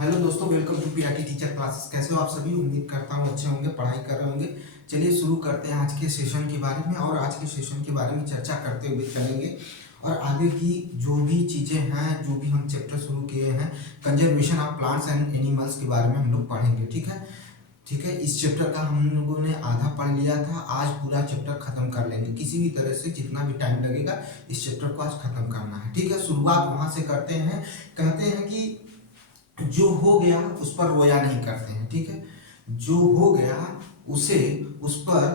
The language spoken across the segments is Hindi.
हेलो दोस्तों, welcome to PRT teacher classes. कैसे हो आप सभी? उम्मीद करता हूँ अच्छे होंगे, पढ़ाई कर रहे होंगे। चलिए शुरू करते हैं आज के सेशन के बारे में, और आज के सेशन के बारे में चर्चा करते हुए चलेंगे। और आगे की जो भी चीज़ें हैं, जो भी हम चैप्टर शुरू किए हैं, conservation of plants and animals के बारे में हम लोग पढ़ेंगे। ठीक है, ठीक है। इस चैप्टर का हम लोगों ने आधा पढ़ लिया था, आज पूरा चैप्टर खत्म कर लेंगे। किसी भी तरह से जितना भी टाइम लगेगा इस चैप्टर को आज खत्म करना है। ठीक है, शुरुआत वहाँ से करते हैं। कहते हैं कि जो हो गया उस पर रोया नहीं करते हैं। ठीक है, जो हो गया उसे उस पर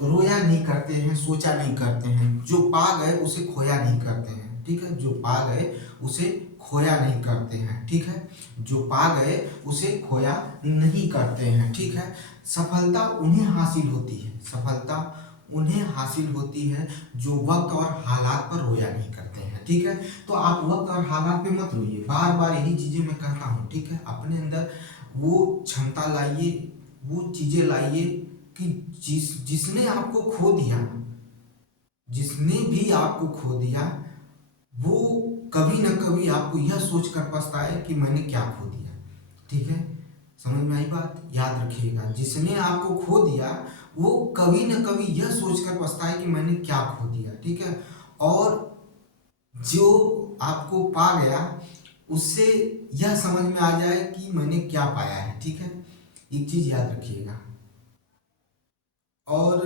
रोया नहीं करते हैं, सोचा नहीं करते हैं। जो पा गए उसे खोया नहीं करते हैं। ठीक है, जो पा गए उसे खोया नहीं करते हैं। ठीक है, जो पा गए उसे खोया नहीं करते हैं। ठीक है, सफलता उन्हें हासिल होती है, सफलता उन्हें हासिल होती है जो वक्त और हालात पर रोया नहीं करते हैं। ठीक है, तो आप वक्त और हालात पे मत रोइए, बार बार यही चीजें मैं कहता हूँ। ठीक है, अपने अंदर वो क्षमता लाइए, वो चीजें लाइए कि जिसने आपको खो दिया, जिसने भी आपको खो दिया, वो कभी ना कभी आपको यह सोच कर पछताए कि मैंने क्या खो दिया। ठीक है, समझ में आई बात? याद रखिएगा, जिसने आपको खो दिया वो कभी ना कभी यह सोच कर पछताए कि मैंने क्या खो दिया। ठीक है, और जो आपको पा गया उससे यह समझ में आ जाए कि मैंने क्या पाया है। ठीक है, एक चीज याद रखिएगा, और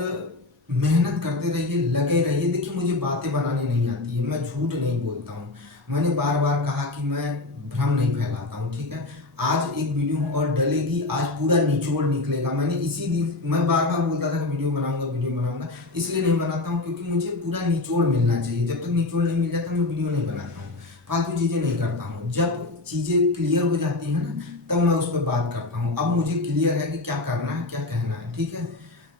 मेहनत करते रहिए, लगे रहिए। देखिए, मुझे बातें बनानी नहीं आती है, मैं झूठ नहीं बोलता हूँ। मैंने बार बार कहा कि मैं भ्रम नहीं फैलाता हूँ। ठीक है, आज एक वीडियो और डलेगी, आज पूरा निचोड़ निकलेगा। मैंने इसी दिन मैं बार बार बोलता था कि वीडियो बनाऊंगा, वीडियो बनाऊंगा, इसलिए नहीं बनाता हूँ क्योंकि मुझे पूरा निचोड़ मिलना चाहिए। जब तक निचोड़ नहीं मिल जाता मैं वीडियो नहीं बनाता हूँ, फालतू चीज़ें नहीं करता हूँ। जब चीज़ें क्लियर हो जाती है ना, तब मैं उस पर बात करता हूँ। अब मुझे क्लियर है कि क्या करना है, क्या कहना है। ठीक है,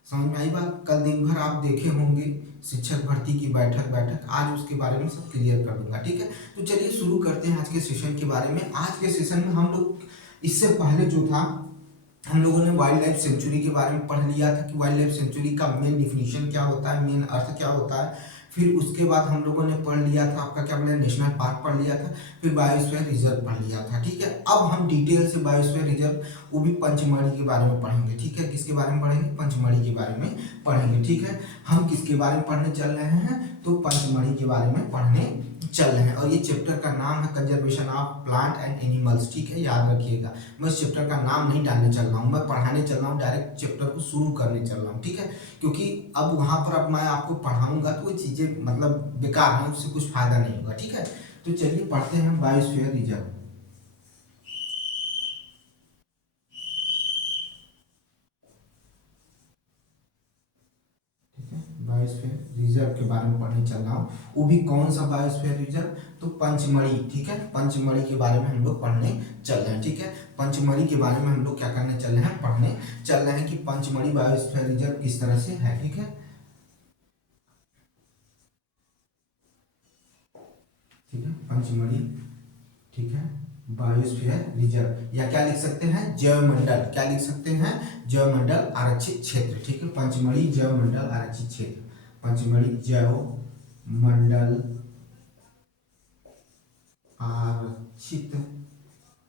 समझ में आई बात? कल दिन भर आप देखे होंगे शिक्षक भर्ती की बैठक बैठक, आज उसके बारे में सब क्लियर कर दूंगा। ठीक है, तो चलिए शुरू करते हैं आज के सेशन के बारे में। आज के सेशन में हम लोग, इससे पहले जो था, हम लोगों ने वाइल्ड लाइफ सेंचुरी के बारे में पढ़ लिया था कि वाइल्ड लाइफ सेंचुरी का मेन डिफिनीशन क्या होता है, मेन अर्थ क्या होता है। फिर उसके बाद हम लोगों ने पढ़ लिया था आपका क्या बोला, नेशनल पार्क पढ़ लिया था। फिर बायोस्फीयर रिजर्व पढ़ लिया था। ठीक है, अब हम डिटेल से बायोस्फीयर रिजर्व, वो भी पंचमढ़ी के बारे में पढ़ेंगे। ठीक है, किसके बारे में पढ़ेंगे? पंचमढ़ी के बारे में पढ़ेंगे। ठीक है, हम किसके बारे में पढ़ने चल रहे हैं? तो पंचमढ़ी के बारे में पढ़ने चल रहे हैं। और ये चैप्टर का नाम है conservation of plant and animals. ठीक है, याद रखिएगा, मैं इस चैप्टर का नाम नहीं डालने चल रहा हूँ, मैं पढ़ाने चल रहा हूँ, डायरेक्ट चैप्टर को शुरू करने चल रहा हूँ। ठीक है, क्योंकि अब वहां पर अब मैं आपको पढ़ाऊंगा तो वो चीजें मतलब बेकार है, उससे कुछ फायदा नहीं होगा। ठीक है, तो चलिए पढ़ते हैं बायोस्फीयर रिजर्व। बायोस्फीयर रिजर्व के बारे में पढ़ने चल रहा हूँ, वो भी कौन सा बायोस्फीयर रिजर्व? तो पंचमढ़ी। ठीक है, पंचमढ़ी के बारे में हम लोग पढ़ने चल रहे हैं। ठीक है, पंचमढ़ी के बारे में हम लोग क्या करने चल रहे हैं? पढ़ने चल रहे हैं कि पंचमढ़ी बायोस्फीयर रिजर्व किस तरह से है। ठीक है, ठीक है, पंचमढ़ी। ठीक है, बायोस्फीयर रिजर्व, या क्या लिख सकते हैं? जैवमंडल। क्या लिख सकते हैं? जैवमंडल आरक्षित क्षेत्र। ठीक है, पंचमढ़ी जैवमंडल आरक्षित क्षेत्र, पंचमढ़ी जैव मंडल आरक्षित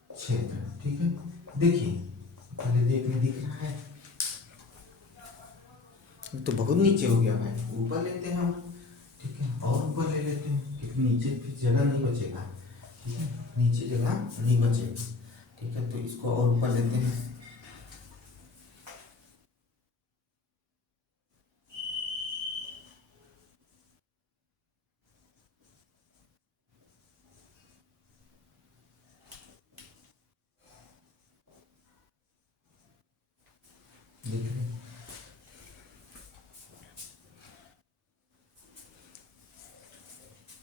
क्षेत्र। ठीक है, देखिए, पहले देखने दिख रहा है, तो बहुत नीचे हो गया भाई, ऊपर लेते हैं हम। ठीक है, और ऊपर ले लेते हैं क्योंकि नीचे फिर जगह नहीं बचेगा। ठीक है, नीचे जगह नहीं बचेगी। ठीक है, तो इसको और ऊपर लेते हैं। देख रहे हैं?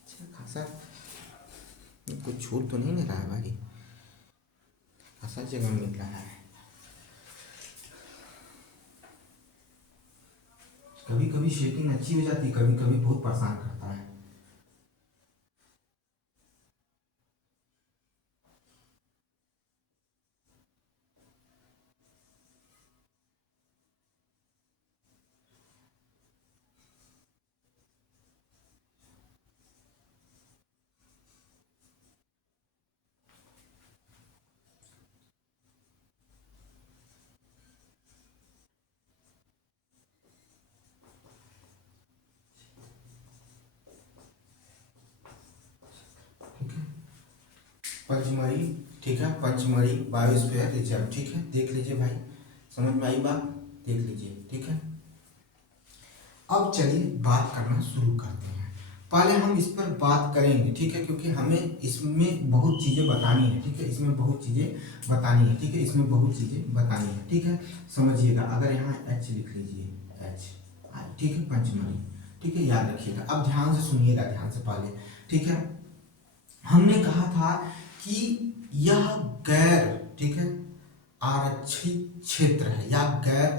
अच्छा खासा कुछ छूट तो नहीं रहा है भाई, खासा जगह मिल रहा है। कभी कभी शेडिंग अच्छी हो जाती है, कभी कभी बहुत परेशान करता है। पंचमढ़ी, ठीक है, पंचमढ़ी बायोस्फीयर रिजर्व, ठीक है, देख लीजिए भाई, समझ में आई बात, देख लीजिए, ठीक है। अब चलिए बात करना शुरू करते हैं। पहले हम इस पर बात करेंगे, ठीक है, क्योंकि हमें इसमें बहुत चीज़ें बतानी है, ठीक है, इसमें बहुत चीज़ें बतानी है, ठीक है, इसमें बहुत चीज़ें बतानी है, ठीक है। समझिएगा, अगर यहाँ एच लिख लीजिए, एच, ठीक है, पंचमढ़ी, ठीक है, याद रखिएगा। अब ध्यान से सुनिएगा, ध्यान से पहले, ठीक है। हमने कहा था कि यह गैर, ठीक है, आरक्षित क्षेत्र है या गैर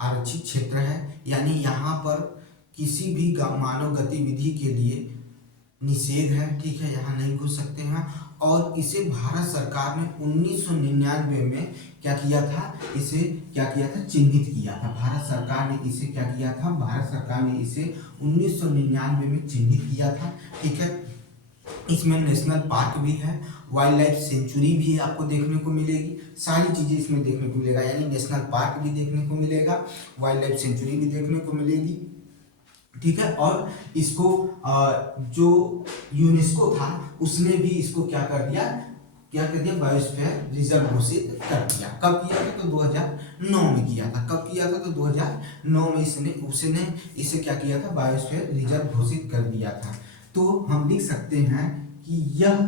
आरक्षित क्षेत्र है, यानी यहाँ पर किसी भी मानव गतिविधि के लिए निषेध है, ठीक है, यहाँ नहीं घुस सकते हैं। और इसे भारत सरकार ने 1999 में क्या किया था, इसे क्या किया था, चिन्हित किया था। भारत सरकार ने इसे क्या किया था, भारत सरकार ने इसे 1999 में चिन्हित किया था, ठीक है। इसमें नेशनल पार्क भी है, वाइल्ड लाइफ सेंचुरी भी आपको देखने को मिलेगी, सारी चीजें इसमें देखने को मिलेगा, यानी नेशनल पार्क भी देखने को मिलेगा, वाइल्ड लाइफ सेंचुरी भी देखने को मिलेगी, ठीक है। और इसको जो यूनेस्को था उसने भी इसको क्या कर दिया, बायोस्फीयर रिजर्व घोषित कर दिया। कब किया था, तो 2009 में किया था। कब किया था, तो 2009 में उसने इसे क्या किया था, बायोस्फीयर रिजर्व घोषित कर दिया था। तो हम लिख सकते हैं कि यह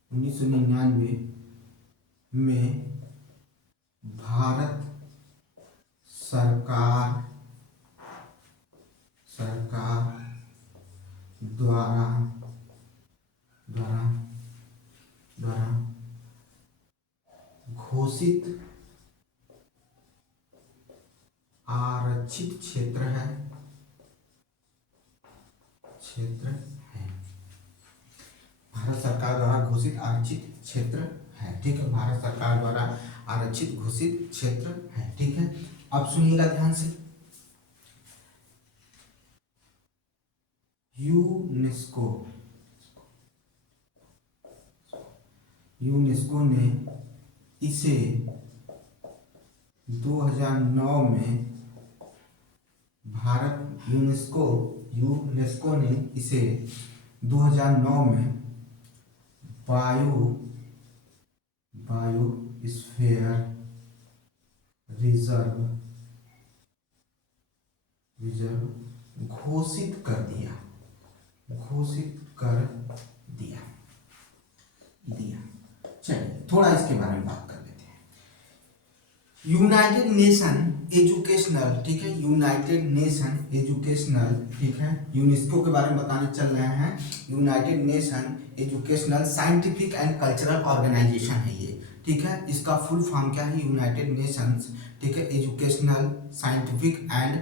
1999 में भारत सरकार द्वारा घोषित आरक्षित क्षेत्र है, भारत सरकार द्वारा घोषित आरक्षित क्षेत्र है, ठीक है, भारत सरकार द्वारा आरक्षित घोषित क्षेत्र है, ठीक है। अब सुनिएगा ध्यान से, यूनेस्को ने इसे 2009 में यूनेस्को ने इसे 2009 में बायोस्फीयर रिजर्व घोषित कर दिया। चलिए थोड़ा इसके बारे में बात कर लेते हैं। यूनाइटेड नेशन एजुकेशनल, ठीक है, यूनाइटेड नेशन एजुकेशनल, ठीक है, यूनेस्को के बारे में बताने चल रहे हैं। United Nation Educational Scientific and Cultural Organization है ये, ठीक है। इसका फुल फॉर्म क्या है, यूनाइटेड नेशंस, ठीक है, Educational Scientific and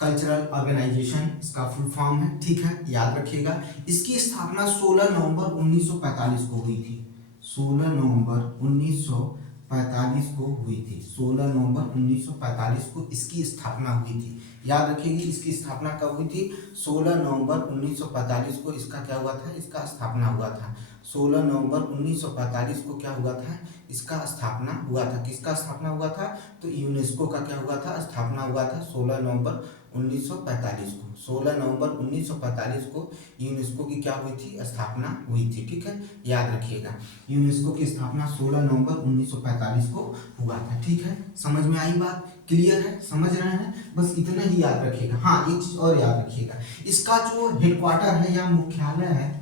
Cultural Organization इसका फुल फॉर्म है, ठीक है, याद रखिएगा। इसकी स्थापना 16 नवंबर 1945 को हुई थी, 16 नवंबर 1945 को हुई थी, 16 नवंबर 1945 को इसकी स्थापना हुई थी। याद रखिएगा, इसकी स्थापना कब हुई थी, 16 नवंबर 1945 को इसका क्या हुआ था, इसका स्थापना हुआ था। 16 नवंबर 1945 को क्या हुआ था, इसका स्थापना हुआ था। किसका स्थापना हुआ था, तो यूनेस्को का क्या हुआ था, स्थापना हुआ था 16 नवंबर 1945 को। 16 नवंबर 1945 को यूनेस्को की क्या हुई थी, स्थापना हुई थी, ठीक है, याद रखिएगा। यूनेस्को की स्थापना 16 नवंबर 1945 को हुआ था, ठीक है। समझ में आई बात, क्लियर है, समझ रहे हैं, बस इतना ही याद रखिएगा। हाँ, एक चीज और याद रखिएगा, इसका जो हेडक्वार्टर है या मुख्यालय है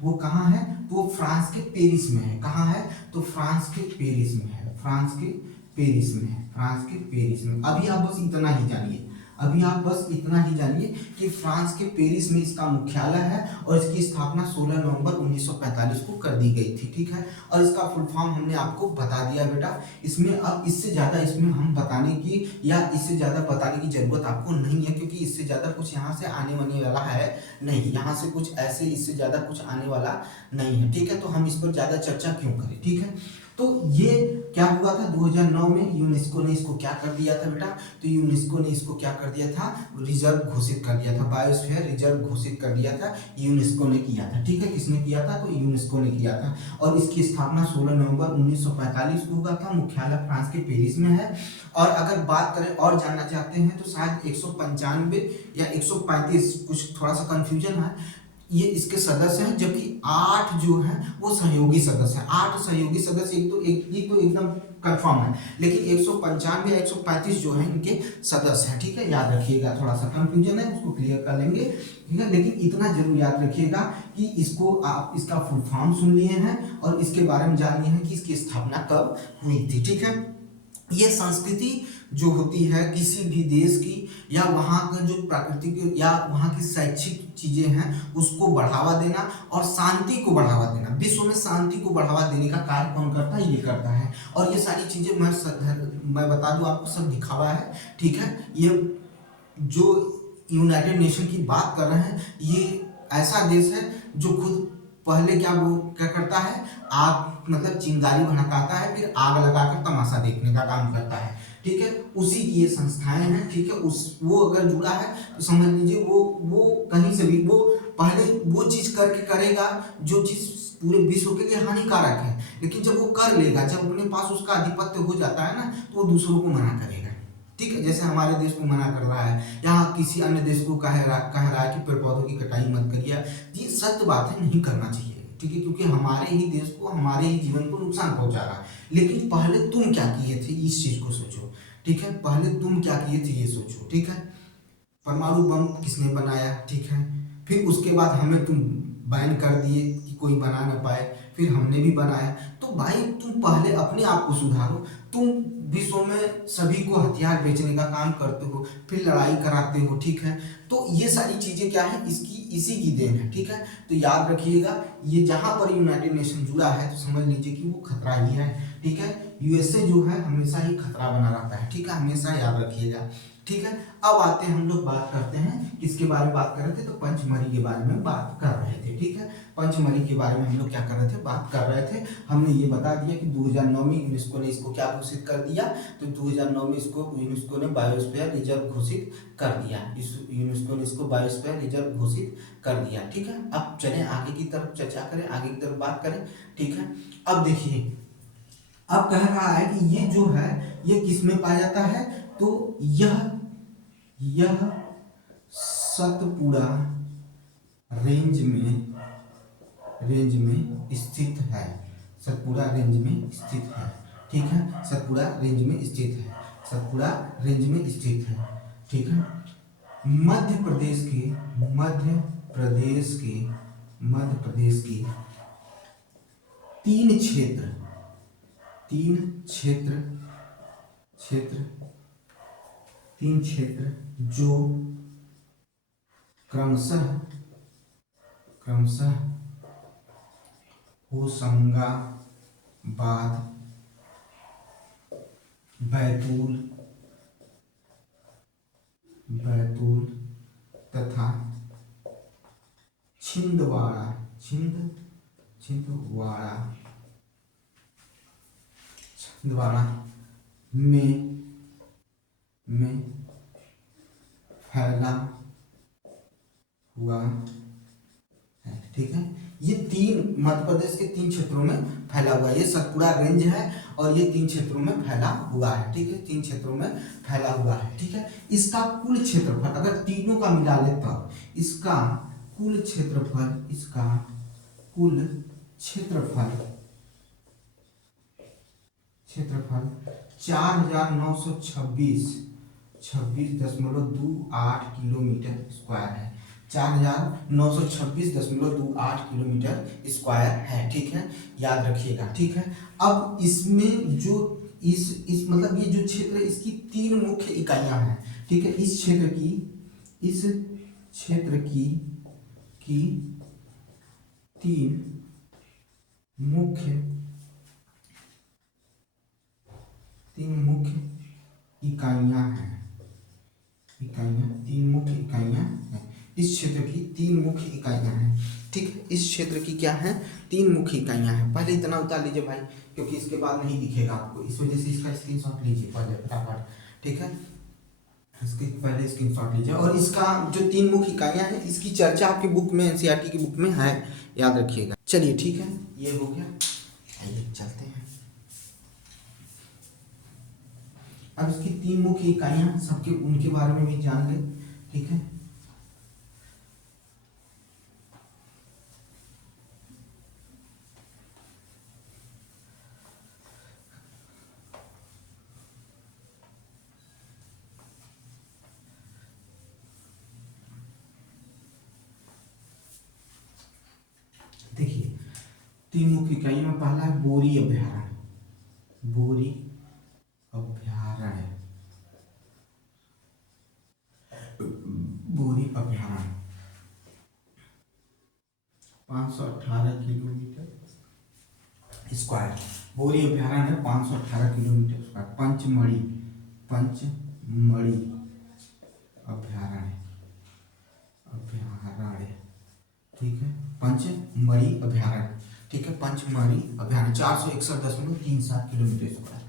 वो कहाँ है, तो वो फ्रांस के पेरिस में है। कहाँ है, तो फ्रांस के पेरिस में है, फ्रांस के पेरिस में। अभी आप बस इतना ही जानिए कि फ्रांस के पेरिस में इसका मुख्यालय है और इसकी स्थापना 16 नवंबर 1945 को कर दी गई थी, ठीक है। और इसका फुल फॉर्म हमने आपको बता दिया बेटा। इसमें अब इससे ज़्यादा इसमें हम बताने की या इससे ज़्यादा बताने की ज़रूरत आपको नहीं है, क्योंकि इससे ज़्यादा कुछ यहाँ से आने वाला है नहीं, यहाँ से कुछ ऐसे इससे ज़्यादा कुछ आने वाला नहीं है, ठीक है। तो हम इस पर ज़्यादा चर्चा क्यों करें, ठीक है। तो तो ये क्या हुआ था 2009 में यूनेस्को ने इसको क्या कर दिया था बेटा, तो यूनेस्को ने इसको क्या कर दिया था, रिजर्व घोषित कर दिया था, बायोस्फीयर रिजर्व घोषित कर दिया था, यूनेस्को ने किया था। ठीक है, किसने किया था, तो यूनेस्को ने किया था। और इसकी स्थापना 16 नवंबर 1945 को हुआ था। मुख्यालय फ्रांस के पेरिस में है। और अगर बात करें और जानना चाहते हैं तो शायद 195 या 135, कुछ थोड़ा सा कंफ्यूजन है, ये इसके सदस्य हैं, जबकि 8 जो हैं वो सहयोगी सदस्य हैं। 8 सहयोगी सदस्य, एक तो एकदम कंफर्म है, लेकिन 195 या 135 जो है इनके सदस्य हैं। ठीक है, याद रखिएगा, थोड़ा सा कंफ्यूजन है, उसको क्लियर कर लेंगे। ठीक है, लेकिन इतना जरूर याद रखिएगा कि इसको आप इसका फुल फॉर्म सुन लिए हैं और इसके बारे में जान लिए हैं कि इसकी स्थापना कब हुई थी। ठीक है, ये संस्कृति जो होती है किसी भी देश की, या वहाँ का जो प्राकृतिक या वहाँ की शैक्षिक चीजें हैं उसको बढ़ावा देना और शांति को बढ़ावा देना, विश्व में शांति को बढ़ावा देने का कार्य कौन करता है, ये करता है। और ये सारी चीजें मैं बता दूं आपको, सब दिखावा है। ठीक है, ये जो यूनाइटेड नेशन की बात कर रहे हैं, ये ऐसा देश है जो खुद पहले क्या करता है, आग मतलब चिंगारी भड़काता है, फिर आग लगाकर तमाशा देखने का काम करता है। ठीक है, उसी की ये संस्थाएं हैं। ठीक है, उस वो अगर जुड़ा है तो समझ लीजिए वो कहीं से भी वो पहले वो चीज करके करेगा जो चीज पूरे विश्व के लिए हानिकारक है, लेकिन जब वो कर लेगा, जब अपने पास उसका आधिपत्य हो जाता है ना, तो वो दूसरों को मना करेगा। ठीक है, जैसे हमारे देश को मना कर रहा है, या किसी अन्य देश को कह रहा है कि पेड़ पौधों की कटाई मत करिए। ये सत्य बात है, नहीं करना चाहिए। ठीक है, क्योंकि हमारे ही देश को, हमारे ही जीवन को नुकसान पहुंचा रहा है। लेकिन पहले तुम क्या किए थे, इस चीज को सोचो। ठीक है, पहले तुम क्या किए थे ये सोचो। ठीक है, परमाणु बम किसने बनाया, ठीक है, फिर उसके बाद हमें तुम बैन कर दिए कि कोई बना ना पाए, फिर हमने भी बनाया। तो भाई तुम पहले अपने आप को सुधारो। तुम विश्व में सभी को हथियार बेचने का काम करते हो, फिर लड़ाई कराते हो। ठीक है, तो ये सारी चीजें क्या है, इसी की देन है। ठीक है, तो याद रखिएगा, ये जहां पर यूनाइटेड नेशन जुड़ा है तो समझ लीजिए कि वो खतरा ही है। ठीक है, यूएसए जो है हमेशा ही खतरा बना रहता है। ठीक है, हमेशा याद रखिएगा। ठीक है, अब आते हैं, हम लोग बात करते हैं किसके बारे में बात कर रहे थे, तो पंचमढ़ी के बारे में बात कर रहे थे। ठीक है, पंचमढ़ी के बारे में हम लोग क्या कर रहे थे, बात कर रहे थे। हमने ये बता दिया कि 2009 में यूनेस्को ने इसको क्या घोषित कर दिया, तो 2009 में इसको यूनेस्को ने बायोस्फीयर रिजर्व घोषित कर दिया। यूनेस्को ने इसको बायोस्फीयर रिजर्व घोषित कर दिया। ठीक है, अब चलें आगे की तरफ चर्चा करें, आगे की तरफ बात करें। ठीक है, अब देखिए, अब कह रहा है कि ये जो है ये किस में पाया जाता है, तो यह सतपुड़ा रेंज में स्थित है। सतपुड़ा रेंज में स्थित है। ठीक है, सतपुड़ा रेंज में स्थित है। सतपुड़ा रेंज में स्थित है। ठीक है, मध्य प्रदेश के तीन क्षेत्र जो क्रमशः होशंगाबाद, बैतूल तथा छिंदवाड़ा में फैला हुआ है। ठीक है, ये तीन मध्य प्रदेश के तीन क्षेत्रों में फैला हुआ है। ये सतपुड़ा रेंज है और ये तीन क्षेत्रों में फैला हुआ है। ठीक है, तीन क्षेत्रों में फैला हुआ है। ठीक है, इसका कुल क्षेत्रफल अगर तीनों का मिला ले तब इसका कुल क्षेत्रफल 4,926.28 किलोमीटर स्क्वायर है। 4,926.28 किलोमीटर स्क्वायर है। ठीक है, याद रखिएगा। ठीक है, अब इसमें जो इस मतलब ये जो क्षेत्र है इसकी तीन मुख्य इकाइयां हैं। ठीक है, इस क्षेत्र की तीन मुख्य इकाइयां हैं। तीन मुख्य इकाइयां हैं। इस क्षेत्र की तीन मुख्य इकाइयां हैं। ठीक है, इस क्षेत्र की क्या है, 3 मुख्य इकाइयाँ हैं। पहले इतना उतार लीजिए भाई, क्योंकि इसके बाद नहीं दिखेगा आपको, इस वजह से इसका स्क्रीनशॉट लीजिए पहले फटाफट, ठीक है, इसके पहले स्क्रीनशॉट लीजिए। और इसका जो 3 मुख्य इकाइयाँ हैं, इसकी चर्चा आपकी बुक में, एनसीईआरटी की बुक में है, याद रखिएगा। चलिए ठीक है, ये हो गया, आइए चलते हैं। अब इसकी 3 मुख्य इकाइयाँ सबके उनके बारे में भी जान लें, ठीक है। देखिए 3 मुख्य इकाइयों में पहला है बोरी अभ्यारण्य, बोरी अभ्यारण्य, बोरी अभ्यारण्य 518 किलोमीटर स्क्वायर, बोरी अभ्यारण्य 518 किलोमीटर स्क्वायर। पंचमढ़ी, पंचमढ़ी अभ्यारण्य, अभ्यारण्य, ठीक है, पंचमढ़ी अभ्यारण्य, ठीक है, पंचमढ़ी अभ्यारण्य 461.37 kilometre square,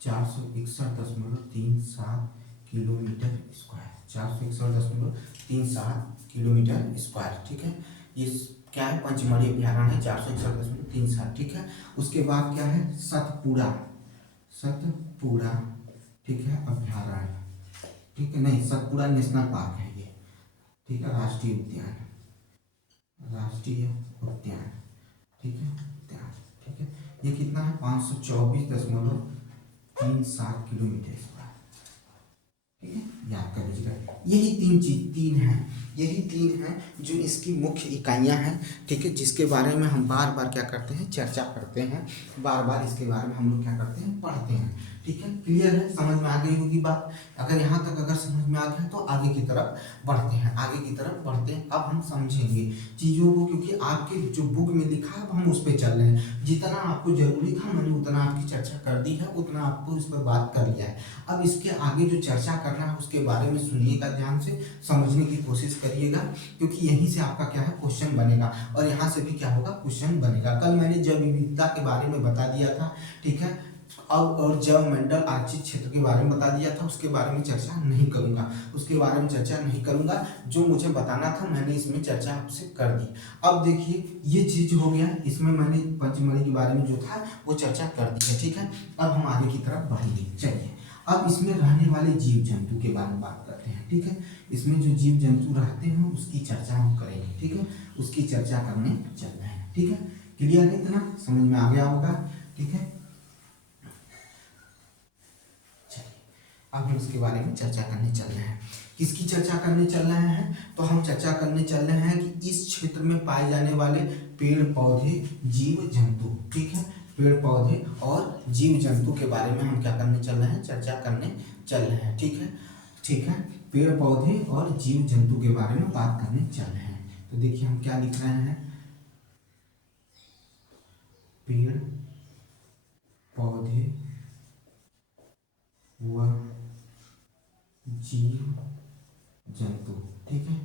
461.37 kilometre square, 461.37 kilometre square, ठीक है। ये क्या है, पंचमढ़ी अभ्यारण्य है, 461.37, ठीक है। उसके बाद क्या है, सतपुड़ा, सतपुड़ा, ठीक है, अभ्यारण्य, ठीक है, नहीं सतपुड़ा नेशनल पार्क है ये, ठीक है, राष्ट्रीय उद्यान, राष्ट्रीय उद्यान, ठीक है, उद्यान, ठीक है। ये कितना है, 524.37 किलोमीटर स्क्वायर, ठीक है, याद कर लीजिएगा। यही 3 हैं, यही 3 हैं जो इसकी मुख्य इकाइयां हैं, ठीक है, जिसके बारे में हम बार बार क्या करते हैं, चर्चा करते हैं, बार बार इसके बारे में हम लोग क्या करते हैं, पढ़ते हैं, ठीक है। क्लियर है, समझ में आ गई होगी बात। अगर यहाँ तक अगर समझ में आ गया तो आगे की तरफ बढ़ते हैं, आगे की तरफ बढ़ते हैं। अब हम समझेंगे चीज़ों को, क्योंकि आपके जो बुक में लिखा है हम उस पर चल रहे हैं। जितना आपको जरूरी था मैंने उतना आपकी चर्चा कर दी है, उतना आपको इस पर बात कर लिया है। अब इसके आगे जो चर्चा करना है उसके बारे में सुनिएगा, ध्यान से समझने की कोशिश करिएगा, क्योंकि यहीं से आपका क्या है, क्वेश्चन बनेगा, और यहाँ से भी क्या होगा, क्वेश्चन बनेगा। कल मैंने जैव विविधता के बारे में बता दिया था, ठीक है, अब और जैव मंडल आरक्षित क्षेत्र के बारे में बता दिया था, उसके बारे में चर्चा नहीं करूंगा, उसके बारे में चर्चा नहीं करूंगा। जो मुझे बताना था मैंने इसमें चर्चा आपसे कर दी। अब देखिए ये चीज हो गया, इसमें मैंने पंचमढ़ी के बारे में जो था वो चर्चा कर दी है, ठीक है। अब हम आगे की तरफ बढ़ेंगे, चलिए। अब इसमें रहने वाले जीव जंतु के बारे में बात करते हैं, ठीक है। इसमें जो जीव जंतु रहते हैं उसकी चर्चा हम करेंगे, ठीक है, उसकी चर्चा करने चल रहे हैं, ठीक है। क्लियर है, इतना समझ में आ गया होगा, ठीक है। अब हम इसके बारे में चर्चा करने चल रहे हैं। किसकी चर्चा करने चल रहे हैं, तो हम चर्चा करने चल रहे हैं कि इस क्षेत्र में पाए जाने वाले पेड़ पौधे जीव जंतु, ठीक है, पेड़ पौधे और जीव जंतु के बारे में हम क्या करने चल रहे हैं, चर्चा करने चल रहे हैं, ठीक है, ठीक है। पेड़ पौधे और जीव जंतु के बारे में बात करने चल रहे हैं। तो देखिए हम क्या लिख रहे हैं, पेड़ पौधे व जीव जंतु, ठीक है,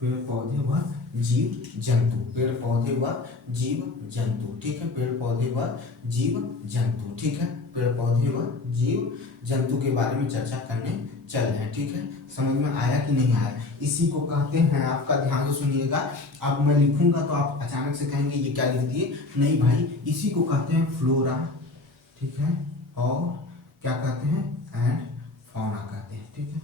पेड़ पौधे व जीव जंतु, पेड़ पौधे व जीव जंतु, ठीक है, पेड़ पौधे व जीव जंतु, ठीक है, पेड़ पौधे व जीव जंतु के बारे में चर्चा करने चल रहे हैं, ठीक है। समझ में आया कि नहीं आया, इसी को कहते हैं, आपका ध्यान से सुनिएगा। अब मैं लिखूंगा तो आप अचानक से कहेंगे ये क्या लिख दिए, नहीं भाई, इसी को कहते हैं फ्लोरा, ठीक है, और क्या कहते हैं, एंड फौना कहते हैं, ठीक है,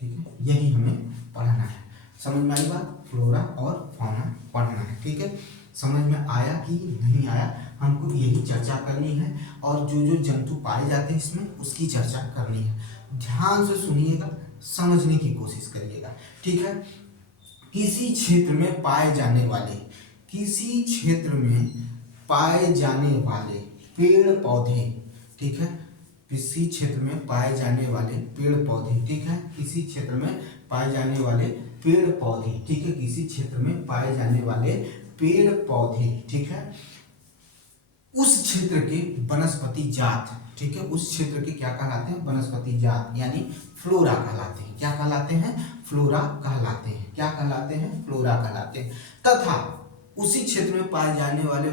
ठीक है, यही हमें पढ़ना है। समझ में आई बात, फ्लोरा और फौना पढ़ना है, ठीक है। समझ में आया कि नहीं आया, हमको यही चर्चा करनी है, और जो जो जंतु पाए जाते हैं इसमें उसकी चर्चा करनी है। ध्यान से सुनिएगा, समझने की कोशिश करिएगा, ठीक है। किसी क्षेत्र में पाए जाने वाले, किसी क्षेत्र में पाए जाने वाले पेड़ पौधे, ठीक है, किसी क्षेत्र में पाए जाने वाले पेड़ पौधे, ठीक है, किसी क्षेत्र में पाए जाने वाले पेड़ पौधे, ठीक है, किसी क्षेत्र में पाए जाने वाले पेड़ पौधे, ठीक है, उस क्षेत्र के वनस्पति जात, ठीक है, उस क्षेत्र के क्या कहलाते हैं, वनस्पति जात, यानी फ्लोरा कहलाते हैं। क्या कहलाते हैं, फ्लोरा कहलाते हैं। क्या कहलाते हैं, फ्लोरा कहलाते हैं। तथा उसी क्षेत्र में पाए जाने वाले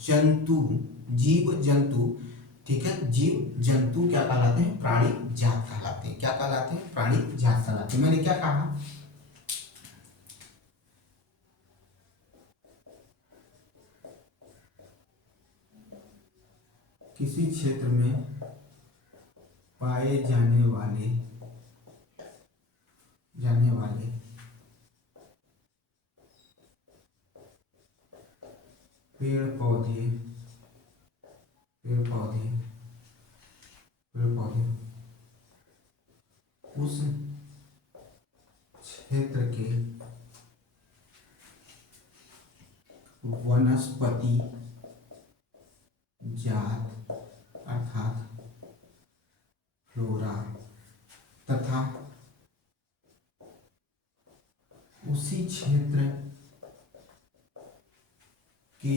जंतु, जीव जंतु, ठीक है, जीव जंतु क्या कहलाते हैं, प्राणी जात कहलाते हैं। क्या कहलाते हैं, प्राणी जात कहलाते हैं। मैंने क्या कहा, किसी क्षेत्र में पाए जाने वाले पेड़ पौधे उस क्षेत्र के वनस्पति जात अर्थात फ्लोरा तथा उसी क्षेत्र के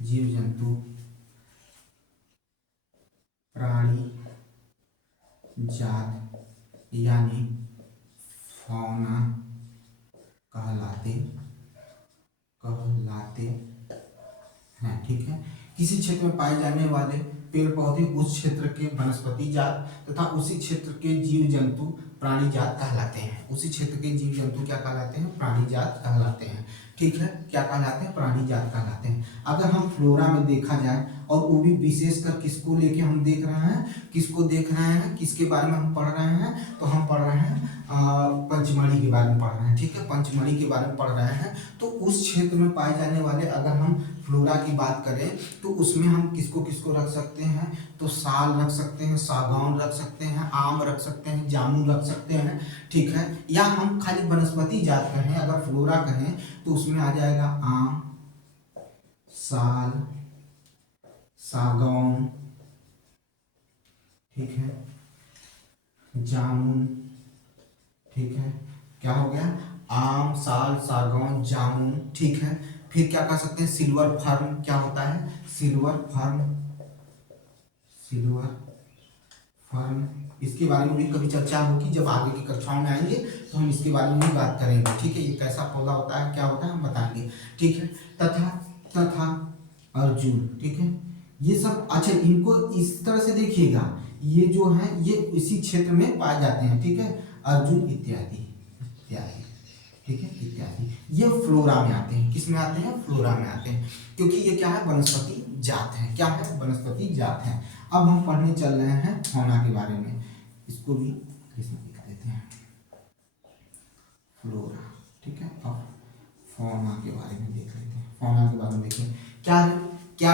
जीव जंतु प्राणी जात यानी फौना कहलाते हैं। ठीक है, किसी क्षेत्र में पाए जाने वाले पेड़ पौधे उस क्षेत्र के वनस्पति जात तथा उसी क्षेत्र के जीव जंतु प्राणी जात कहलाते हैं। उसी क्षेत्र के जीव जंतु क्या कहलाते हैं, प्राणी जात कहलाते हैं। ठीक है, क्या कहलाते हैं, प्राणी जात कहलाते हैं। अगर हम फ्लोरा में देखा जाए, और वो भी विशेषकर किसको लेके हम देख रहे हैं, किसके बारे में हम पढ़ रहे हैं, तो हम पढ़ रहे हैं पंचमढ़ी के बारे में पढ़ रहे हैं। ठीक है, पंचमढ़ी के बारे में पढ़ रहे हैं। तो उस क्षेत्र में पाए जाने वाले अगर हम फ्लोरा की बात करें तो उसमें हम किसको किसको रख सकते हैं, तो साल रख सकते हैं, सागौन रख सकते हैं, आम रख सकते हैं, जामुन रख सकते हैं। ठीक है, या हम खाली वनस्पति जात कहें, अगर फ्लोरा कहें तो उसमें आ जाएगा आम, साल, सागौन, ठीक है, जामुन। ठीक है, क्या हो गया, आम, साल, सागौन, जामुन। ठीक है, फिर क्या कर सकते हैं, सिल्वर फर्न। क्या होता है, सिल्वर फर्न, इसके बारे में भी कभी चर्चा होगी, जब आगे की कक्षाओं में आएंगे तो हम इसके बारे में भी बात करेंगे। ठीक है, ये कैसा पौधा होता है, क्या होता है, हम बताएंगे। ठीक है, तथा अर्जुन। ठीक है, ये सब अच्छा, इनको इस तरह से देखिएगा, ये जो है ये इसी क्षेत्र में पाए जाते हैं। ठीक है, अर्जुन इत्यादि। ठीक है, इत्यादि ये फ्लोरा में आते हैं। किस में आते हैं, फ्लोरा में आते हैं, क्योंकि ये क्या है, वनस्पति जात है। क्या है, वनस्पति जात है। अब हम पढ़ने चल रहे हैं फौना के बारे में, इसको भी इसमें लिख देते हैं, फ्लोरा। ठीक है, अब फौना के बारे में देख लेते हैं। फौना के बारे में देखिए, क्या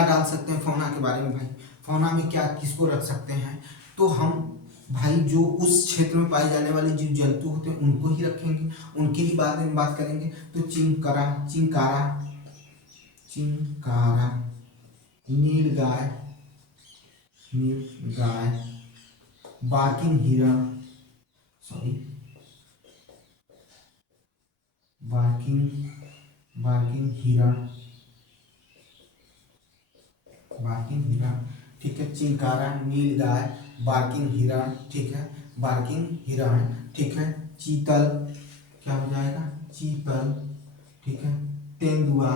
डाल सकते हैं फौना के बारे में भाई, फौना में क्या किसको रख सकते हैं, तो हम भाई जो उस क्षेत्र में पाए जाने वाले जीव जंतु होते हैं उनको ही रखेंगे, उनके ही बारे में बात करेंगे। तो चिंकारा, नीलगाय, बार्किंग हिरण, ठीक है, चिंकारा, नीलगाय, बार्किंग हिरण। ठीक है, बार्किंग हिरण। ठीक है, चीतल, क्या हो जाएगा, चीतल। ठीक है, तेंदुआ।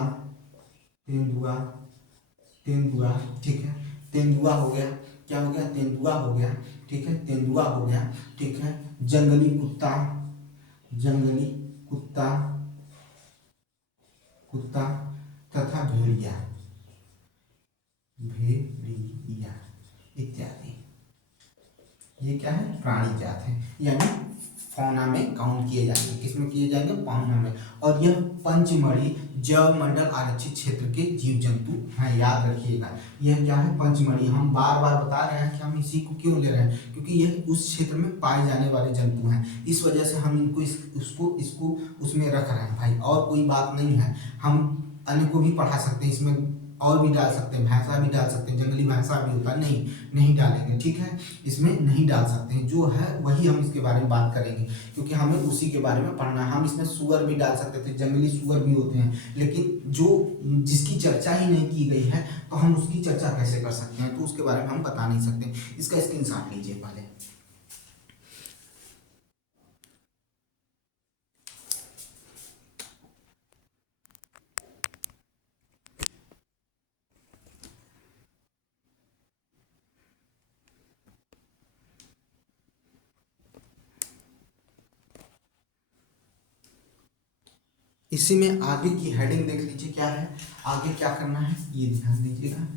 ठीक है, तेंदुआ हो गया। क्या हो गया, तेंदुआ हो गया। ठीक है, तेंदुआ हो गया। ठीक है, जंगली कुत्ता तथा भेड़िया इत्यादि। ये क्या है, प्राणी जात है, यानी फौना में काउंट किए जाएंगे। किसमें किए जाएंगे, फौना में। और यह पंचमढ़ी जैव मंडल आरक्षित क्षेत्र के जीव जंतु हैं, याद रखिएगा। यह क्या है, पंचमढ़ी। हम बार बार बता रहे हैं कि हम इसी को क्यों ले रहे हैं, क्योंकि यह उस क्षेत्र में पाए जाने वाले जंतु हैं, इस वजह से हम इनको इसको उसमें रख रहे हैं भाई, और कोई बात नहीं है। हम अन्य को भी पढ़ा सकते हैं, इसमें और भी डाल सकते हैं, भैंसा भी डाल सकते हैं, जंगली भैंसा भी होता है, नहीं नहीं डालेंगे, ठीक है, इसमें नहीं डाल सकते हैं। जो है वही हम इसके बारे में बात करेंगे, क्योंकि हमें उसी के बारे में पढ़ना है। हम इसमें सुअर भी डाल सकते थे, जंगली सुअर भी होते हैं, लेकिन जो जिसकी चर्चा ही नहीं की गई है तो हम उसकी चर्चा कैसे कर सकते हैं, तो उसके बारे में हम बता नहीं सकते। इसका स्क्रीनशॉट लीजिए पहले। इसी में आगे की हेडिंग देख लीजिए क्या है, आगे क्या करना है ये ध्यान दीजिएगा।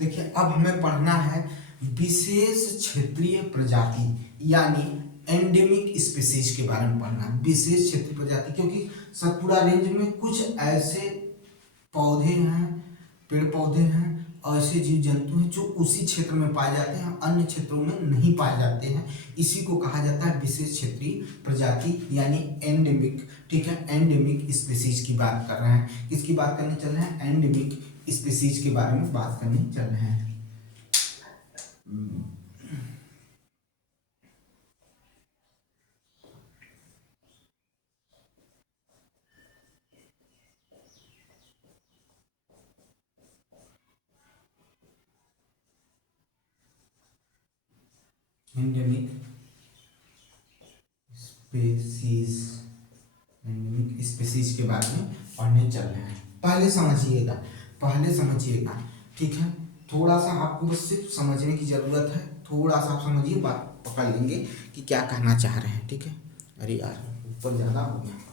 देखिए अब हमें पढ़ना है विशेष क्षेत्रीय प्रजाति यानी एंडेमिक स्पीसीज के बारे में पढ़ना है। विशेष क्षेत्रीय प्रजाति, क्योंकि सतपुड़ा रेंज में कुछ ऐसे पौधे हैं, पेड़ पौधे हैं, ऐसे जीव जंतु हैं जो उसी क्षेत्र में पाए जाते हैं, अन्य क्षेत्रों में नहीं पाए जाते हैं। इसी को कहा जाता है विशेष क्षेत्रीय प्रजाति यानी एंडेमिक, ठीक है, एंडेमिक स्पीसीज की बात कर रहे हैं। किसकी बात करने चल रहे हैं, एंडेमिक स्पीसीज के बारे में बात करने चल रहे हैं। एंडेमिक स्पीसीज, एंडेमिक स्पीसीज के बारे में पढ़ने चल रहे हैं। पहले समझिएगा, पहले समझिएगा, ठीक है, थोड़ा सा आपको बस सिर्फ समझने की जरूरत है, थोड़ा सा आप समझिए, बात पकड़ लेंगे कि क्या कहना चाह रहे हैं, ठीक है। अरे यार ऊपर ज़्यादा हो गया।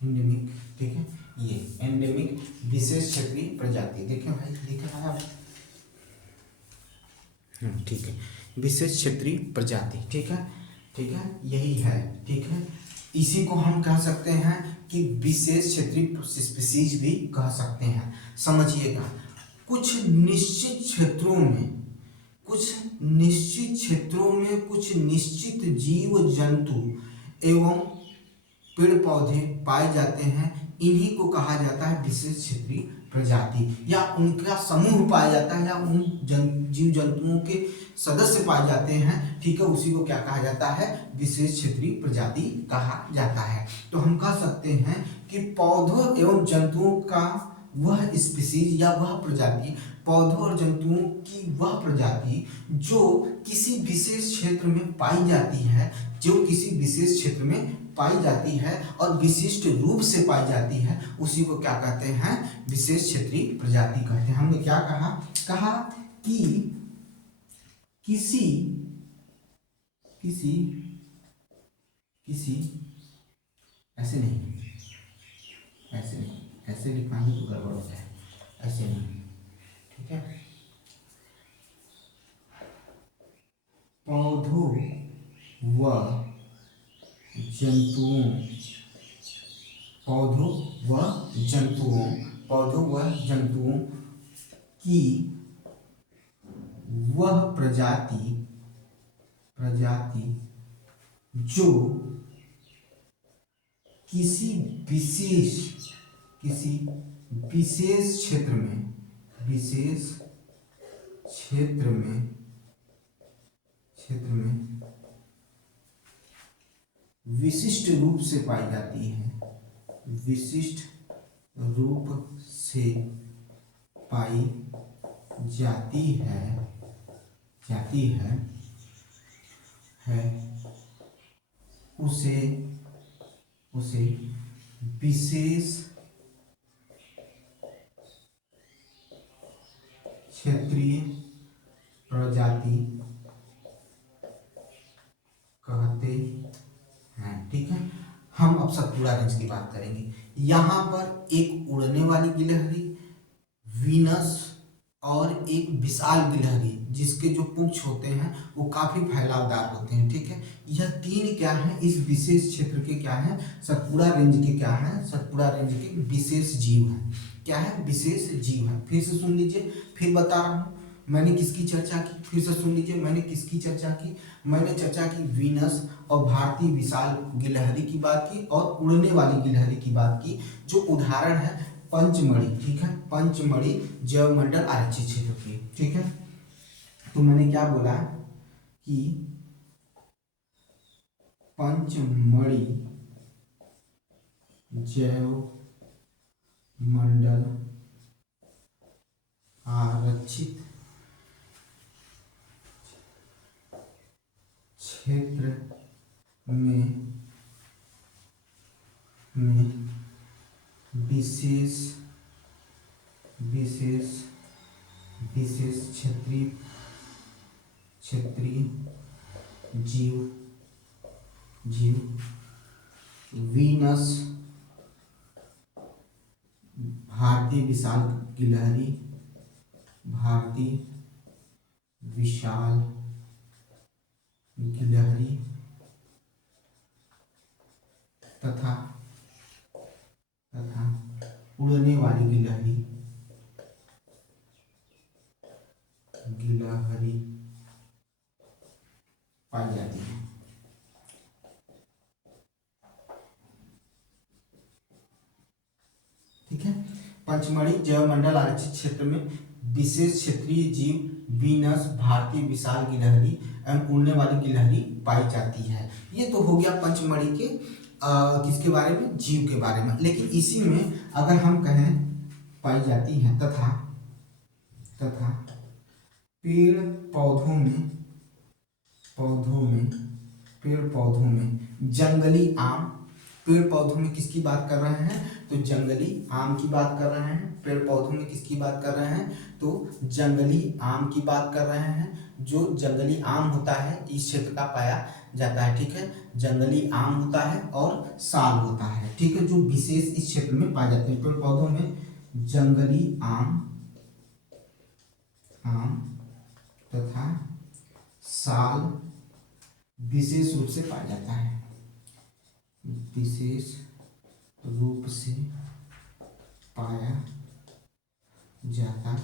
एंडेमिक, ठीक है, ये एंडेमिक विशेष क्षेत्रीय प्रजाति, देखें भाई लिखा है, ठीक है, विशेष क्षेत्रीय प्रजाति, ठीक है, ठीक है, यही है, ठीक है। इसी को हम कह सकते हैं कि विशेष क्षेत्रीय स्पीसीज भी कह सकते हैं। समझिएगा, कुछ निश्चित क्षेत्रों में, कुछ निश्चित क्षेत्रों में कुछ निश्चित जीव जंतु एवं पेड़ पौधे पाए जाते हैं, इन्हीं को कहा जाता है विशेष क्षेत्रीय प्रजाति, या उनका समूह पाया जाता है, या उन जीव जंतुओं के सदस्य पाए जाते हैं, ठीक है, उसी को क्या कहा जाता है, विशेष क्षेत्रीय प्रजाति कहा जाता है। तो हम कह सकते हैं कि पौधों एवं जंतुओं का वह स्पीसीज या वह प्रजाति, पौधों और जंतुओं की वह प्रजाति जो किसी विशेष क्षेत्र में पाई जाती है, जो किसी विशेष क्षेत्र में पाई जाती है और विशिष्ट रूप से पाई जाती है, उसी को क्या कहते हैं, विशेष क्षेत्रीय प्रजाति कहते हैं। हमने क्या कहा, कहा कि किसी किसी किसी ऐसे नहीं, ऐसे नहीं, ऐसे लिखाएंगे तो गड़बड़ हो जाए, ऐसे नहीं, ठीक है, पौधों व जंतुओं, पौधों व जंतुओं, पौधों व जंतुओं की वह प्रजाति जो किसी विशेष क्षेत्र में, विशिष्ट रूप से पाई जाती है, विशिष्ट रूप से पाई जाती है उसे उसे विशेष क्षेत्रीय प्रजाति कहते हैं। ठीक है, हम अब सतपुड़ा रेंज की बात करेंगे। यहाँ पर एक उड़ने वाली गिलहरी वीनस और एक विशाल गिलहरी जिसके जो पुंछ होते हैं वो काफी फैलावदार होते हैं। ठीक है, यह तीन क्या है, इस विशेष क्षेत्र के क्या है, सतपुड़ा रेंज के क्या है, सतपुड़ा रेंज के विशेष जीव है। क्या है, विशेष जीव है। फिर से सुन लीजिए, फिर बता रहा हूँ मैंने किसकी चर्चा की, फिर से सुन लीजिए मैंने किसकी चर्चा की। मैंने चर्चा की वीनस और भारतीय विशाल गिलहरी की बात की और उड़ने वाली गिलहरी की बात की। जो उदाहरण है पंचमढ़ी, ठीक है, पंचमढ़ी जैवमंडल आरक्षित क्षेत्र की। ठीक है, तो मैंने क्या बोला कि पंचमढ़ी जैवमंडल आरक्षित क्षेत्र में विशेष क्षेत्रीय जीव वीनस, भारतीय विशाल गिलहरी, भारतीय विशाल गिलहरी तथा उड़ने वाली गिलहरी पाई जाती है। ठीक है, पंचमढ़ी जैवमंडल आरक्षित क्षेत्र में विशेष क्षेत्रीय जीव वीनस, भारतीय विशाल गिलहरी एवं उड़ने वाली गिलहरी पाई जाती है। ये तो हो गया पंचमढ़ी के किसके बारे में, जीव के बारे में। लेकिन इसी में अगर हम कहें पाई जाती है तथा पेड़ पौधों में जंगली आम, पेड़ पौधों में किसकी बात कर रहे हैं, तो जंगली आम की बात कर रहे हैं। पेड़ पौधों में किसकी बात कर रहे हैं, तो जंगली आम की बात कर रहे हैं। जो जंगली आम होता है इस क्षेत्र का पाया जाता है। ठीक है, जंगली आम होता है और साल होता है। ठीक है, जो विशेष इस क्षेत्र में पाए जाते हैं। पेड़ पौधों में जंगली आम तथा साल विशेष रूप से पाया जाता है, विशेष रूप से पाया जाता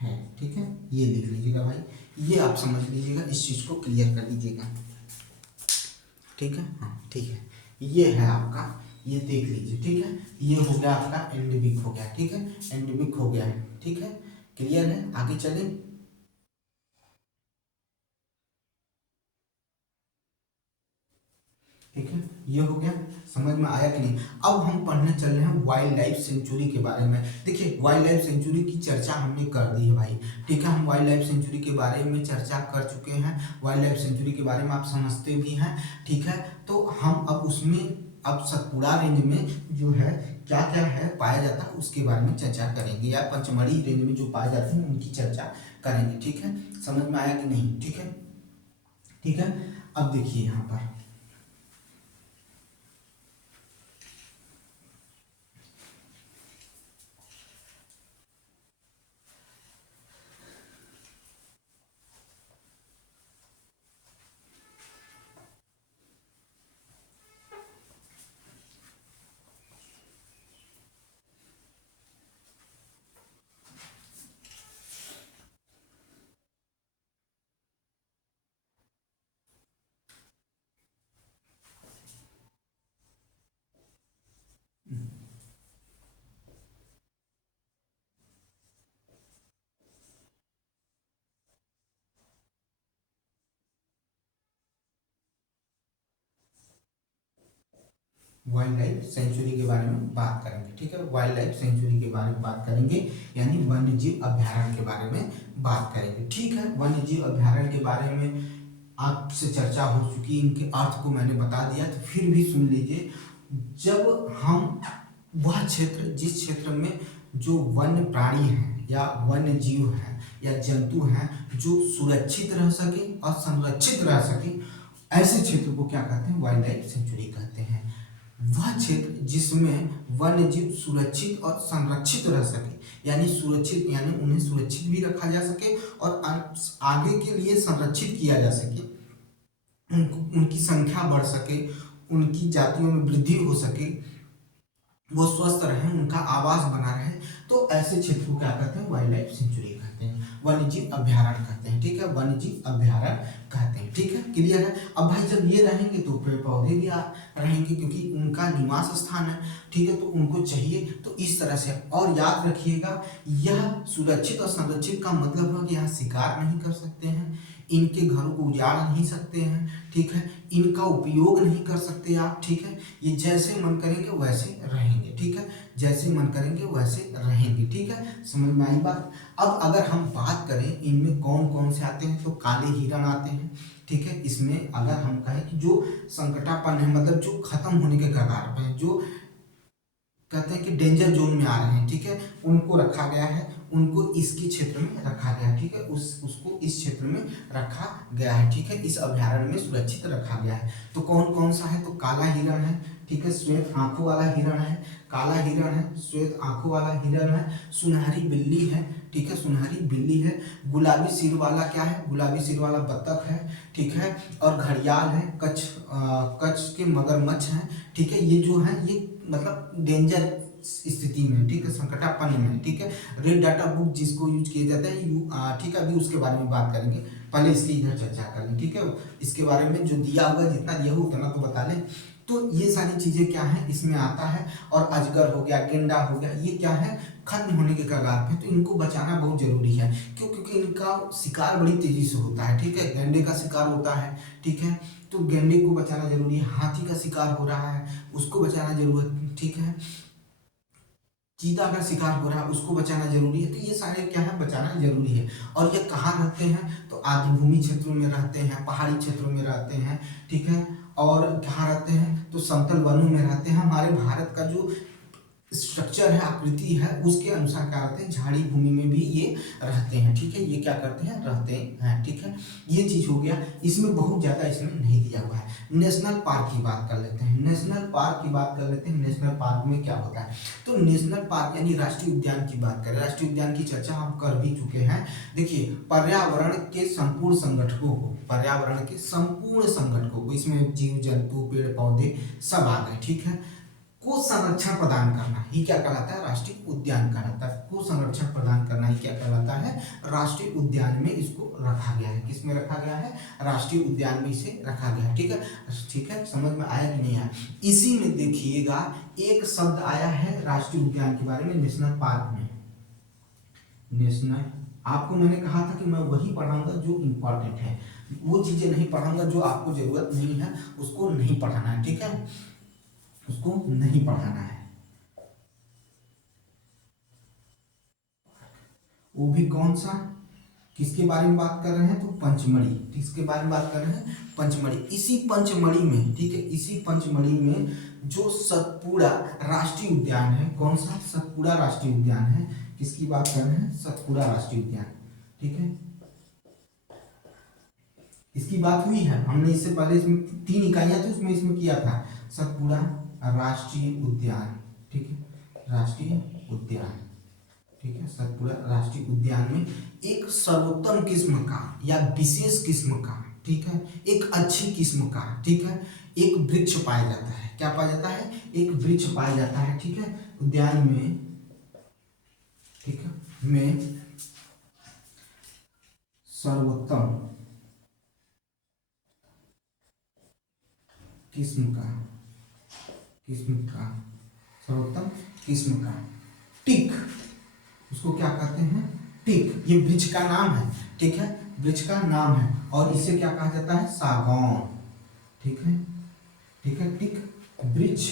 है। ठीक है, ये लिख लीजिएगा भाई, ये आप समझ लीजिएगा, इस चीज को क्लियर कर लीजिएगा। ठीक है, हाँ ठीक है, ये है आपका, ये देख लीजिए। ठीक है, ये हो गया आपका एंडेमिक हो गया। ठीक है, एंडेमिक हो गया है। ठीक है, क्लियर है, आगे चले। ठीक है, ये हो गया, समझ में आया कि नहीं। अब हम पढ़ने चल रहे हैं वाइल्ड लाइफ सेंचुरी के बारे में। देखिए वाइल्ड लाइफ सेंचुरी की चर्चा हमने कर दी है भाई। ठीक है, हम वाइल्ड लाइफ सेंचुरी के बारे में चर्चा कर चुके हैं। वाइल्ड लाइफ सेंचुरी के बारे में आप समझते भी हैं। ठीक है, तो हम अब उसमें अब सतपुड़ा रेंज में जो है क्या क्या है पाया जाता है उसके बारे में चर्चा करेंगे, या पंचमढ़ी रेंज में जो पाए जाते हैं उनकी चर्चा करेंगे। ठीक है, समझ में आया कि नहीं। ठीक है, ठीक है, अब देखिए यहाँ पर वाइल्ड लाइफ सेंचुरी के बारे में बात करेंगे। ठीक है, वाइल्ड लाइफ सेंचुरी के बारे में बात करेंगे, यानी वन्य जीव अभ्यारण्य के बारे में बात करेंगे। ठीक है, वन्य जीव अभ्यारण्य के बारे में आपसे चर्चा हो चुकी, इनके अर्थ को मैंने बता दिया, तो फिर भी सुन लीजिए। जब हम वह क्षेत्र, जिस क्षेत्र में जो वन्य प्राणी हैं या वन्य जीव हैं या जंतु हैं जो सुरक्षित रह सके और संरक्षित रह सके, ऐसे क्षेत्र को क्या कहते हैं? वाइल्ड लाइफ सेंचुरी कहते हैं। वह क्षेत्र जिसमें वन्य जीव सुरक्षित और संरक्षित रह सके, यानी सुरक्षित यानी उन्हें सुरक्षित भी रखा जा सके और आगे के लिए संरक्षित किया जा सके, उनकी संख्या बढ़ सके, उनकी जातियों में वृद्धि हो सके, वो स्वस्थ रहें, उनका आवास बना रहे, तो ऐसे क्षेत्र को क्या कहते हैं? वाइल्ड लाइफ सेंचुरी कहते हैं, वन्य जीव अभ्यारण्य कहते हैं। ठीक है, वन्य जीव अभ्यारण्य कहते हैं। ठीक है, क्लियर है। अब भाई जब ये रहेंगे तो पेड़ पौधे भी रहेंगे, क्योंकि उनका निवास स्थान है। ठीक है, तो उनको चाहिए, तो इस तरह से। और याद रखिएगा, यह सुरक्षित और संरक्षित का मतलब है कि यहाँ शिकार नहीं कर सकते हैं, इनके घरों को उजाड़ नहीं सकते हैं। ठीक है, इनका उपयोग नहीं कर सकते आप। ठीक है, ये जैसे मन करेंगे वैसे रहेंगे। ठीक है, जैसे मन करेंगे वैसे रहेंगे। ठीक है, समझ में आई बात। अब अगर हम बात करें इनमें कौन कौन से आते हैं, तो काले हिरण आते हैं। ठीक है, इसमें अगर हम कहें कि जो संकटापन्न है, मतलब जो खत्म होने के कगार पे हैं, जो कहते हैं कि डेंजर जोन में आ रहे हैं, ठीक है, उनको रखा गया है, उनको इसके क्षेत्र में रखा गया है। ठीक है, उसको इस क्षेत्र में रखा गया है। ठीक है, इस अभ्यारण्य में सुरक्षित रखा गया है। तो कौन कौन सा है? तो काला हिरण है। ठीक है, श्वेत आंखों वाला हिरण है, काला हिरण है, श्वेत आंखों वाला हिरण है, सुनहरी बिल्ली है। ठीक है, सुनहरी बिल्ली है, गुलाबी सिर वाला क्या है? गुलाबी सिर वाला बतख है। ठीक है, और घड़ियाल है, कच्छ के मगरमच्छ हैं। ठीक है, ये जो है ये मतलब डेंजर स्थिति में, ठीक है, संकटापन्न में। ठीक है, रेड डाटा बुक जिसको यूज किया जाता है, ठीक है, अभी उसके बारे में बात करेंगे, पहले इसकी इधर चर्चा कर लें। ठीक है, इसके बारे में जो दिया होगा, जितना दिया होगा उतना तो बता लें। तो ये सारी चीजें क्या है इसमें आता है। और अजगर हो गया, गेंडा हो गया, ये क्या है? खत्म होने के कगार पे, तो इनको बचाना बहुत जरूरी है। क्यों? क्योंकि इनका शिकार बड़ी तेजी से होता है। ठीक है, गेंडे का शिकार होता है। ठीक है, तो गेंडे को बचाना जरूरी है। हाथी का शिकार हो रहा है, उसको बचाना जरूरत। ठीक है, चीता का शिकार हो रहा है, उसको बचाना जरूरी है। तो ये सारे क्या है? बचाना जरूरी है। और ये कहाँ रहते हैं? तो आदिभूमि क्षेत्रों में रहते हैं, पहाड़ी क्षेत्रों में रहते हैं। ठीक है, और कहाँ रहते हैं? तो समतल वनों में रहते हैं। हमारे भारत का जो स्ट्रक्चर है, आकृति है, उसके अनुसार क्या रहते हैं? झाड़ी भूमि में भी ये रहते हैं। ठीक है, ये क्या करते हैं? रहते हैं। ठीक है, ये चीज हो गया। इसमें बहुत ज्यादा इसमें नहीं दिया हुआ है। नेशनल पार्क की बात कर लेते हैं। नेशनल पार्क की बात कर लेते हैं। नेशनल पार्क में क्या होता है? तो नेशनल पार्क यानी राष्ट्रीय उद्यान की बात करें, राष्ट्रीय उद्यान की चर्चा हम कर भी चुके हैं। देखिए, पर्यावरण के संपूर्ण संगठकों को, पर्यावरण के संपूर्ण संगठकों को, इसमें जीव जंतु पेड़ पौधे सब आ गए। ठीक है, को संरक्षण प्रदान करना ही क्या कहलाता है? राष्ट्रीय उद्यान कहलाता है। को संरक्षण प्रदान करना ही क्या कहलाता है? राष्ट्रीय उद्यान में इसको रखा गया है। किस में रखा गया है? राष्ट्रीय उद्यान में इसे रखा गया है। ठीक है, ठीक है, समझ में आया कि नहीं आया? इसी में देखिएगा एक शब्द आया है राष्ट्रीय उद्यान के बारे में, नेशनल पार्क में। नेशनल, आपको मैंने कहा था कि मैं वही पढ़ाऊंगा जो इंपॉर्टेंट है, वो चीजें नहीं पढ़ाऊंगा जो आपको जरूरत नहीं है, उसको नहीं पढ़ाना है। ठीक है, उसको नहीं पढ़ाना है। वो भी कौन सा? किसके बारे में बात कर रहे हैं? तो पंचमढ़ी। किसके बारे में बात कर रहे हैं? पंचमढ़ी। इसी पंचमढ़ी में, ठीक है, इसी पंचमढ़ी में जो सतपुड़ा राष्ट्रीय उद्यान है, कौन सा? सतपुड़ा राष्ट्रीय उद्यान है। किसकी बात कर रहे हैं? सतपुड़ा राष्ट्रीय उद्यान। ठीक है, इसकी बात हुई है, हमने इससे पहले इसमें 3 इकाइयां थी, उसमें इसमें किया था सतपुड़ा राष्ट्रीय उद्यान। ठीक है, राष्ट्रीय उद्यान। ठीक है, सतपुड़ा राष्ट्रीय उद्यान में एक सर्वोत्तम किस्म का या विशेष किस्म का, ठीक है, एक अच्छी किस्म का, ठीक है, एक वृक्ष पाया जाता है। क्या पाया जाता है? एक वृक्ष पाया जाता है। ठीक है, उद्यान में, ठीक है, में सर्वोत्तम किस्म का सर्वोत्तम किस्म का टीक, उसको क्या कहते हैं? टीक। ये वृक्ष का नाम है। ठीक है, वृक्ष का नाम है, और इसे क्या कहा जाता है? सागौन। ठीक है, ठीक है, टीक वृक्ष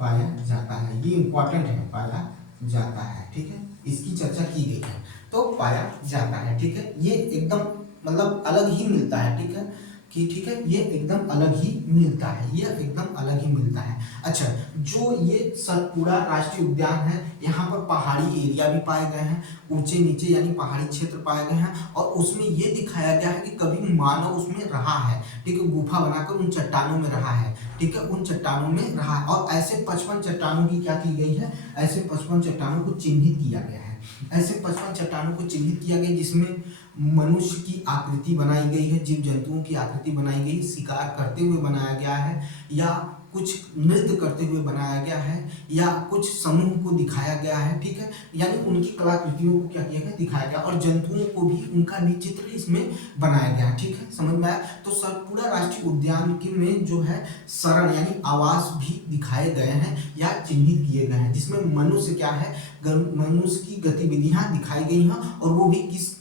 पाया जाता है। ये इंपॉर्टेंट है, पाया जाता है। ठीक है, इसकी चर्चा की गई है, तो पाया जाता है। ठीक है, ये एकदम मतलब अलग ही मिलता है, ठीक है कि ठीक है, ये एकदम अलग ही मिलता है, ये एकदम अलग ही मिलता है। अच्छा, जो ये सतपुड़ा राष्ट्रीय उद्यान है, यहाँ पर पहाड़ी एरिया भी पाए गए हैं, ऊंचे नीचे यानी पहाड़ी क्षेत्र पाए गए हैं, और उसमें ये दिखाया गया है कि कभी मानव उसमें रहा है, ठीक है, गुफा बनाकर उन चट्टानों में रहा है, ठीक है, उन चट्टानों में रहा है। और ऐसे 55 चट्टानों की क्या की गई है, ऐसे 55 चट्टानों को चिन्हित किया गया है, ऐसे 55 चट्टानों को चिन्हित किया गया जिसमें मनुष्य की आकृति बनाई गई है, जीव जंतुओं की आकृति बनाई गई, शिकार करते हुए बनाया गया है, या कुछ नृत्य करते हुए बनाया गया है, या कुछ समूह को दिखाया गया है, ठीक है, यानी उनकी कलाकृतियों को क्या किया गया, दिखाया गया, और जंतुओं को भी उनका निचित्र इसमें बनाया गया, ठीक है, समझ में आया। तो सतपुड़ा राष्ट्रीय उद्यान के में जो है शरण यानी आवास भी दिखाए गए हैं या चिन्हित किए गए हैं, जिसमें मनुष्य क्या है, मनुष्य की गतिविधियां दिखाई गई हैं, और वो भी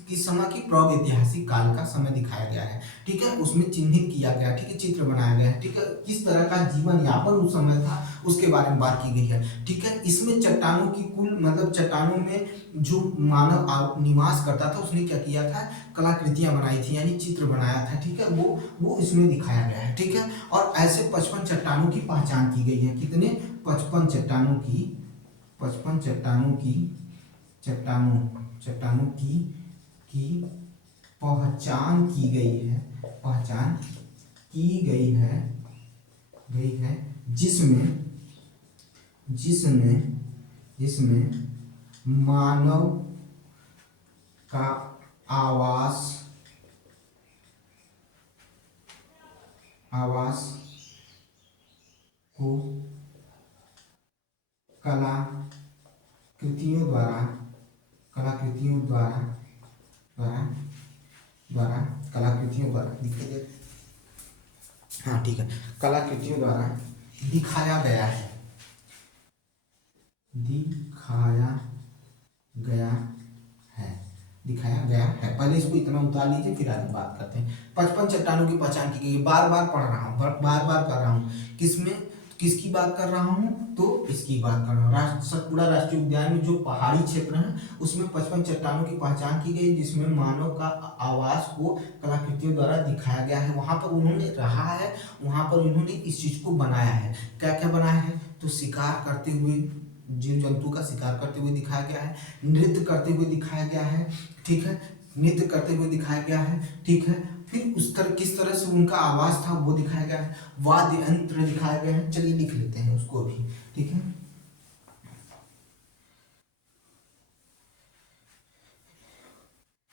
किस समय की, प्रागैतिहासिक काल का समय दिखाया गया है, ठीक है, उसमें चिन्हित किया गया, ठीक है, चित्र बनाया गया है, ठीक है, किस तरह का जीवन यापन उस समय था उसके बारे में बात की गई है, ठीक है। इसमें चट्टानों की कुल मतलब चट्टानों में जो मानव निवास करता था उसने क्या किया था, कलाकृतियां बनाई थी यानी चित्र बनाया था, ठीक है, वो इसमें दिखाया गया है, ठीक है। और ऐसे 55 चट्टानों की पहचान की गई है, कितने, 55 चट्टानों की, 55 चट्टानों की पहचान की गई है, पहचान की गई है, जिसमें मानव का आवास को कलाकृतियों द्वारा दिखाई दे, हाँ ठीक है, कलाकृतियों द्वारा दिखाया गया है, दिखाया गया है। पहले इसको इतना उतार लीजिए, फिर आगे बात करते हैं। 55 चट्टानों की पहचान की गई, बार बार पढ़ रहा हूँ, बार बार कर रहा हूँ, किसकी बात कर रहा हूँ, तो इसकी बात कर रहा हूँ। सतपुड़ा राष्ट्रीय उद्यान में जो पहाड़ी क्षेत्र है उसमें 55 चट्टानों की पहचान की गई, जिसमें मानव का आवास को कलाकृतियों द्वारा दिखाया गया है, वहां पर उन्होंने रहा है, वहां पर उन्होंने इस चीज को बनाया है। क्या क्या बनाया है, तो शिकार करते हुए, जीव जंतु का शिकार करते हुए दिखाया गया है, नृत्य करते हुए दिखाया गया है, ठीक है, नृत्य करते हुए दिखाया गया है, ठीक है, फिर किस तरह से उनका आवाज था वो दिखाया गया है, वाद्य यंत्र दिखाए गए हैं। चलिए लिख लेते हैं उसको भी, ठीक है।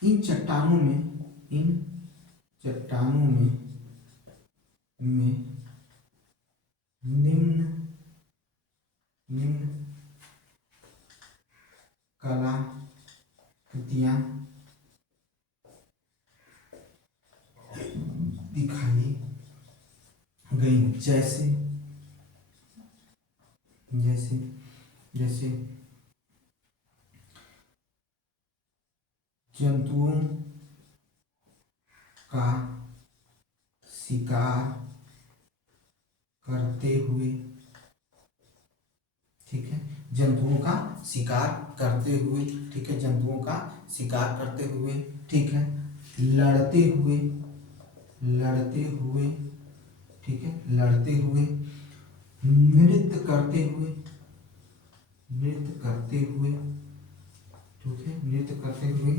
इन चट्टानों में निम्न कलाकृतियां दिखाई गई, जैसे जंतुओं का शिकार करते हुए, ठीक है, जंतुओं का शिकार करते हुए, ठीक है, जंतुओं का शिकार करते हुए, ठीक है, लड़ते हुए, ठीक है, लड़ते हुए, नृत्य करते हुए, ठीक है, नृत्य करते हुए,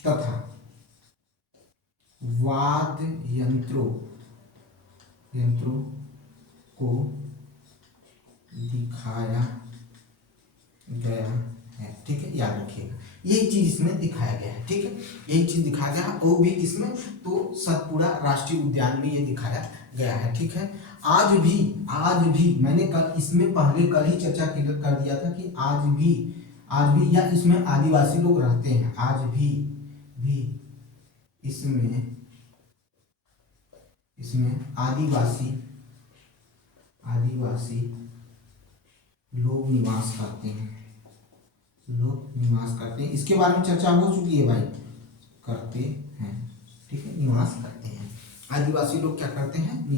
तथा वाद्य यंत्रों को दिखाया गया है, ठीक है, याद रखिएगा, ये चीज इसमें दिखाया गया है, ठीक है, यही चीज दिखाया गया है, वो भी इसमें तो सतपुड़ा राष्ट्रीय उद्यान में ये दिखाया गया है, ठीक है। आज भी मैंने कल ही चर्चा कर दिया था कि आज भी या इसमें आदिवासी लोग रहते हैं, आज भी इसमें आदिवासी लोग निवास करते हैं, इसके बारे में चर्चा हो चुकी है भाई, करते हैं, ठीक है, निवास करते हैं, आदिवासी लोग क्या करते हैं,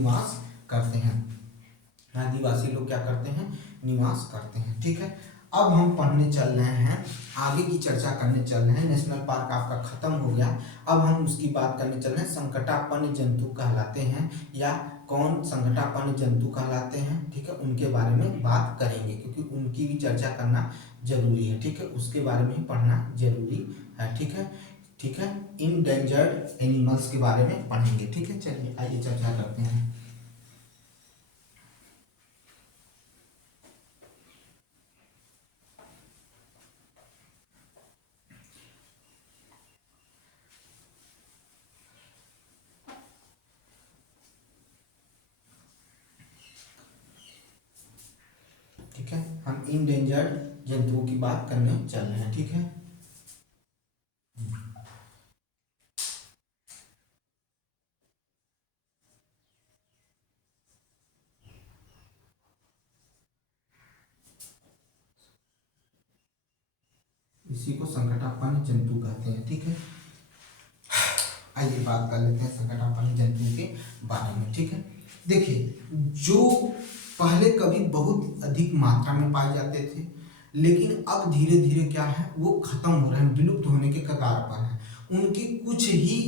निवास करते हैं, ठीक है। अब हम पढ़ने चल रहे हैं, आगे की चर्चा करने चल रहे हैं। नेशनल पार्क आपका खत्म हो गया, अब हम उसकी बात करने चल रहे हैं। संकटापन्न जंतु कहलाते हैं या कौन संकटापन्न जंतु कहलाते हैं, ठीक है, उनके बारे में बात करेंगे क्योंकि उनकी भी चर्चा करना जरूरी है, ठीक है, उसके बारे में पढ़ना जरूरी है, ठीक है, ठीक है। इंडेंजर्ड एनिमल्स के बारे में पढ़ेंगे, ठीक है। चलिए आइए चर्चा करते हैं। ठीक है, हम इंडेंजर्ड जंतुओं की बात करने चल रहे हैं, ठीक है। इसी को संकटापन्न जंतु कहते हैं, ठीक है। आइए बात कर लेते हैं संकटापन्न जंतु के बारे में, ठीक है। देखिए, जो पहले कभी बहुत अधिक मात्रा में पाए जाते थे, लेकिन अब धीरे धीरे क्या है, वो खत्म हो रहे हैं, विलुप्त होने के कगार पर हैं। उनकी कुछ ही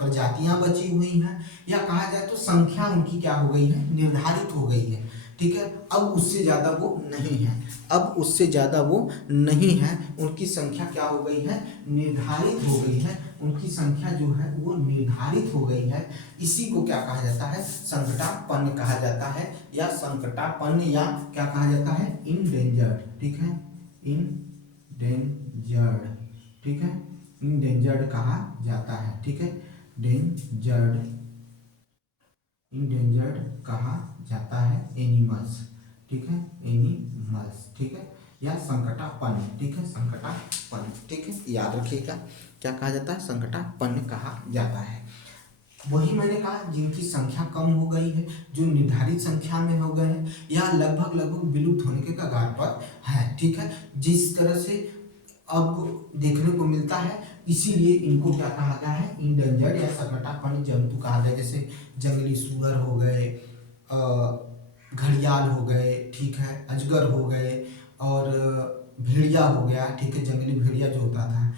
प्रजातियां बची हुई हैं, या कहा जाए तो संख्या उनकी क्या हो गई है, निर्धारित हो गई है, ठीक है। अब उससे ज़्यादा वो नहीं है, अब उससे ज़्यादा वो नहीं है, उनकी संख्या क्या हो गई है, निर्धारित हो गई है, उनकी संख्या जो है वो निर्धारित हो गई है। इसी को क्या कहा जाता है, संकटापन्न कहा जाता है, या संकटापन्न, या क्या कहा जाता है, इंडेंजर्ड, ठीक है, इंडेंजर्ड, ठीक है, इंडेंजर्ड कहा जाता है, ठीक है, डेंजर्ड, इंडेंजर्ड कहा जाता है एनिमल्स, ठीक है, एनिमल्स, ठीक है, या संकटापन्न, ठीक है, संकटापन्न, ठीक है, याद रखिएगा क्या कहा जाता है, संकटापन्न कहा जाता है। वही मैंने कहा, जिनकी संख्या कम हो गई है, जो निर्धारित संख्या में हो गए हैं, या लगभग लगभग विलुप्त होने के कगार पर है, ठीक है। जिस तरह से अब देखने को मिलता है, इसीलिए इनको क्या कहा गया है, इंडेंजर्ड या संकटापन्न जंतु कहा गया। जैसे जंगली सूअर हो गए, घड़ियाल हो गए, ठीक है, अजगर हो गए, और भेड़िया हो गया, ठीक है, जंगली भेड़िया जो होता था,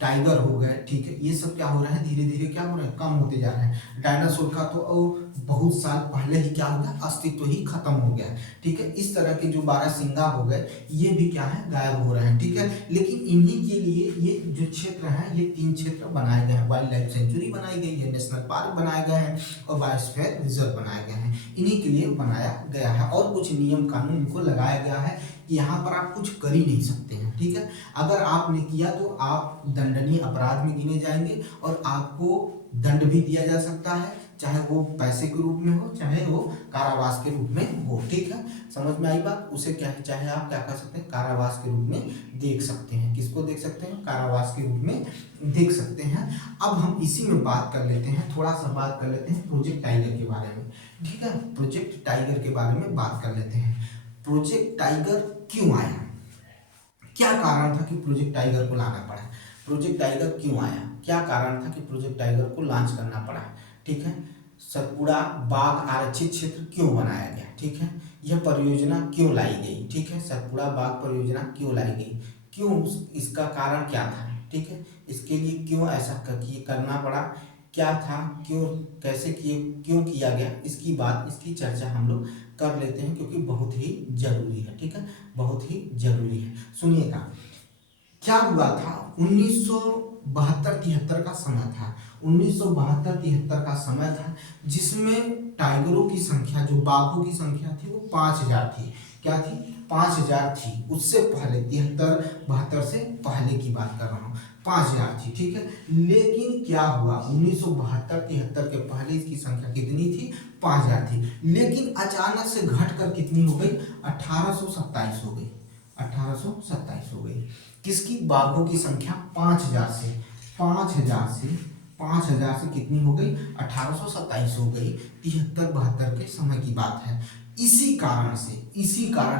टाइगर हो गए, ठीक है। ये सब क्या हो रहा है, धीरे धीरे क्या हो रहा है, कम होते जा रहे हैं। डायनासोर का तो बहुत साल पहले ही क्या हो गया, अस्तित्व ही खत्म हो गया, ठीक है। इस तरह के जो 12 सिंगा हो गए, ये भी क्या है, गायब हो रहे हैं, ठीक है। लेकिन इन्हीं के लिए ये जो क्षेत्र है, ये 3 क्षेत्र बनाए गए हैं। वाइल्ड लाइफ सेंचुरी बनाई गई है, नेशनल पार्क बनाए गए हैं, और बायोस्फीयर रिजर्व बनाए गए हैं। इन्हीं के लिए बनाया गया है, और कुछ नियम कानून इनको लगाया गया है कि यहाँ पर आप कुछ कर ही नहीं सकते हैं, ठीक है। अगर आपने किया तो आप दंडनीय अपराध में गिने जाएंगे, और आपको दंड भी दिया जा सकता है, चाहे वो पैसे के रूप में हो, चाहे वो कारावास के रूप में हो, ठीक है। समझ में आई बात, उसे क्या, चाहे आप क्या कर सकते हैं, कारावास के रूप में देख सकते हैं। किसको देख सकते हैं, कारावास के रूप में देख सकते हैं। अब हम इसी में बात कर लेते हैं, थोड़ा सा बात कर लेते हैं प्रोजेक्ट टाइगर के बारे में, ठीक है। प्रोजेक्ट टाइगर के बारे में बात कर लेते हैं। प्रोजेक्ट टाइगर क्यों आया, क्या कारण था कि प्रोजेक्ट टाइगर को लाना पड़ा, प्रोजेक्ट टाइगर क्यों आया, क्या कारण था कि प्रोजेक्ट टाइगर को लॉन्च करना पड़ा, ठीक है। सतपुड़ा बाघ आरक्षित क्षेत्र क्यों बनाया गया, ठीक है। यह परियोजना क्यों लाई गई, ठीक है, सतपुड़ा बाघ परियोजना क्यों लाई गई, क्यों, इसका कारण क्या था, ठीक है। इसके लिए क्यों ऐसा करना पड़ा, क्या था, क्यों, कैसे किए, क्यों किया गया, इसकी बात, इसकी चर्चा हम लोग कर लेते हैं, क्योंकि बहुत ही जरूरी है, ठीक है, बहुत ही जरूरी है। सुनिएगा, क्या हुआ था, 1972-73 का समय था, 1972-73 का समय था, जिसमें टाइगरों की संख्या, जो बाघों की संख्या थी, वो 5000 थी। क्या थी, 5000 थी। उससे पहले 73-72 से पहले की बात कर रहा हूँ, 5000 थी, ठीक है। लेकिन क्या हुआ, 1972-73 के पहले इसकी संख्या कितनी थी, 5000 थी। लेकिन अचानक से घटकर कितनी हो गई, 1827 हो गई, 1827 हो गई। किसकी, बाघों की संख्या 5000 से, 5000 से कितनी हो गई, 1827 हो गई। 73-72 के समय की बात है। इसी कारण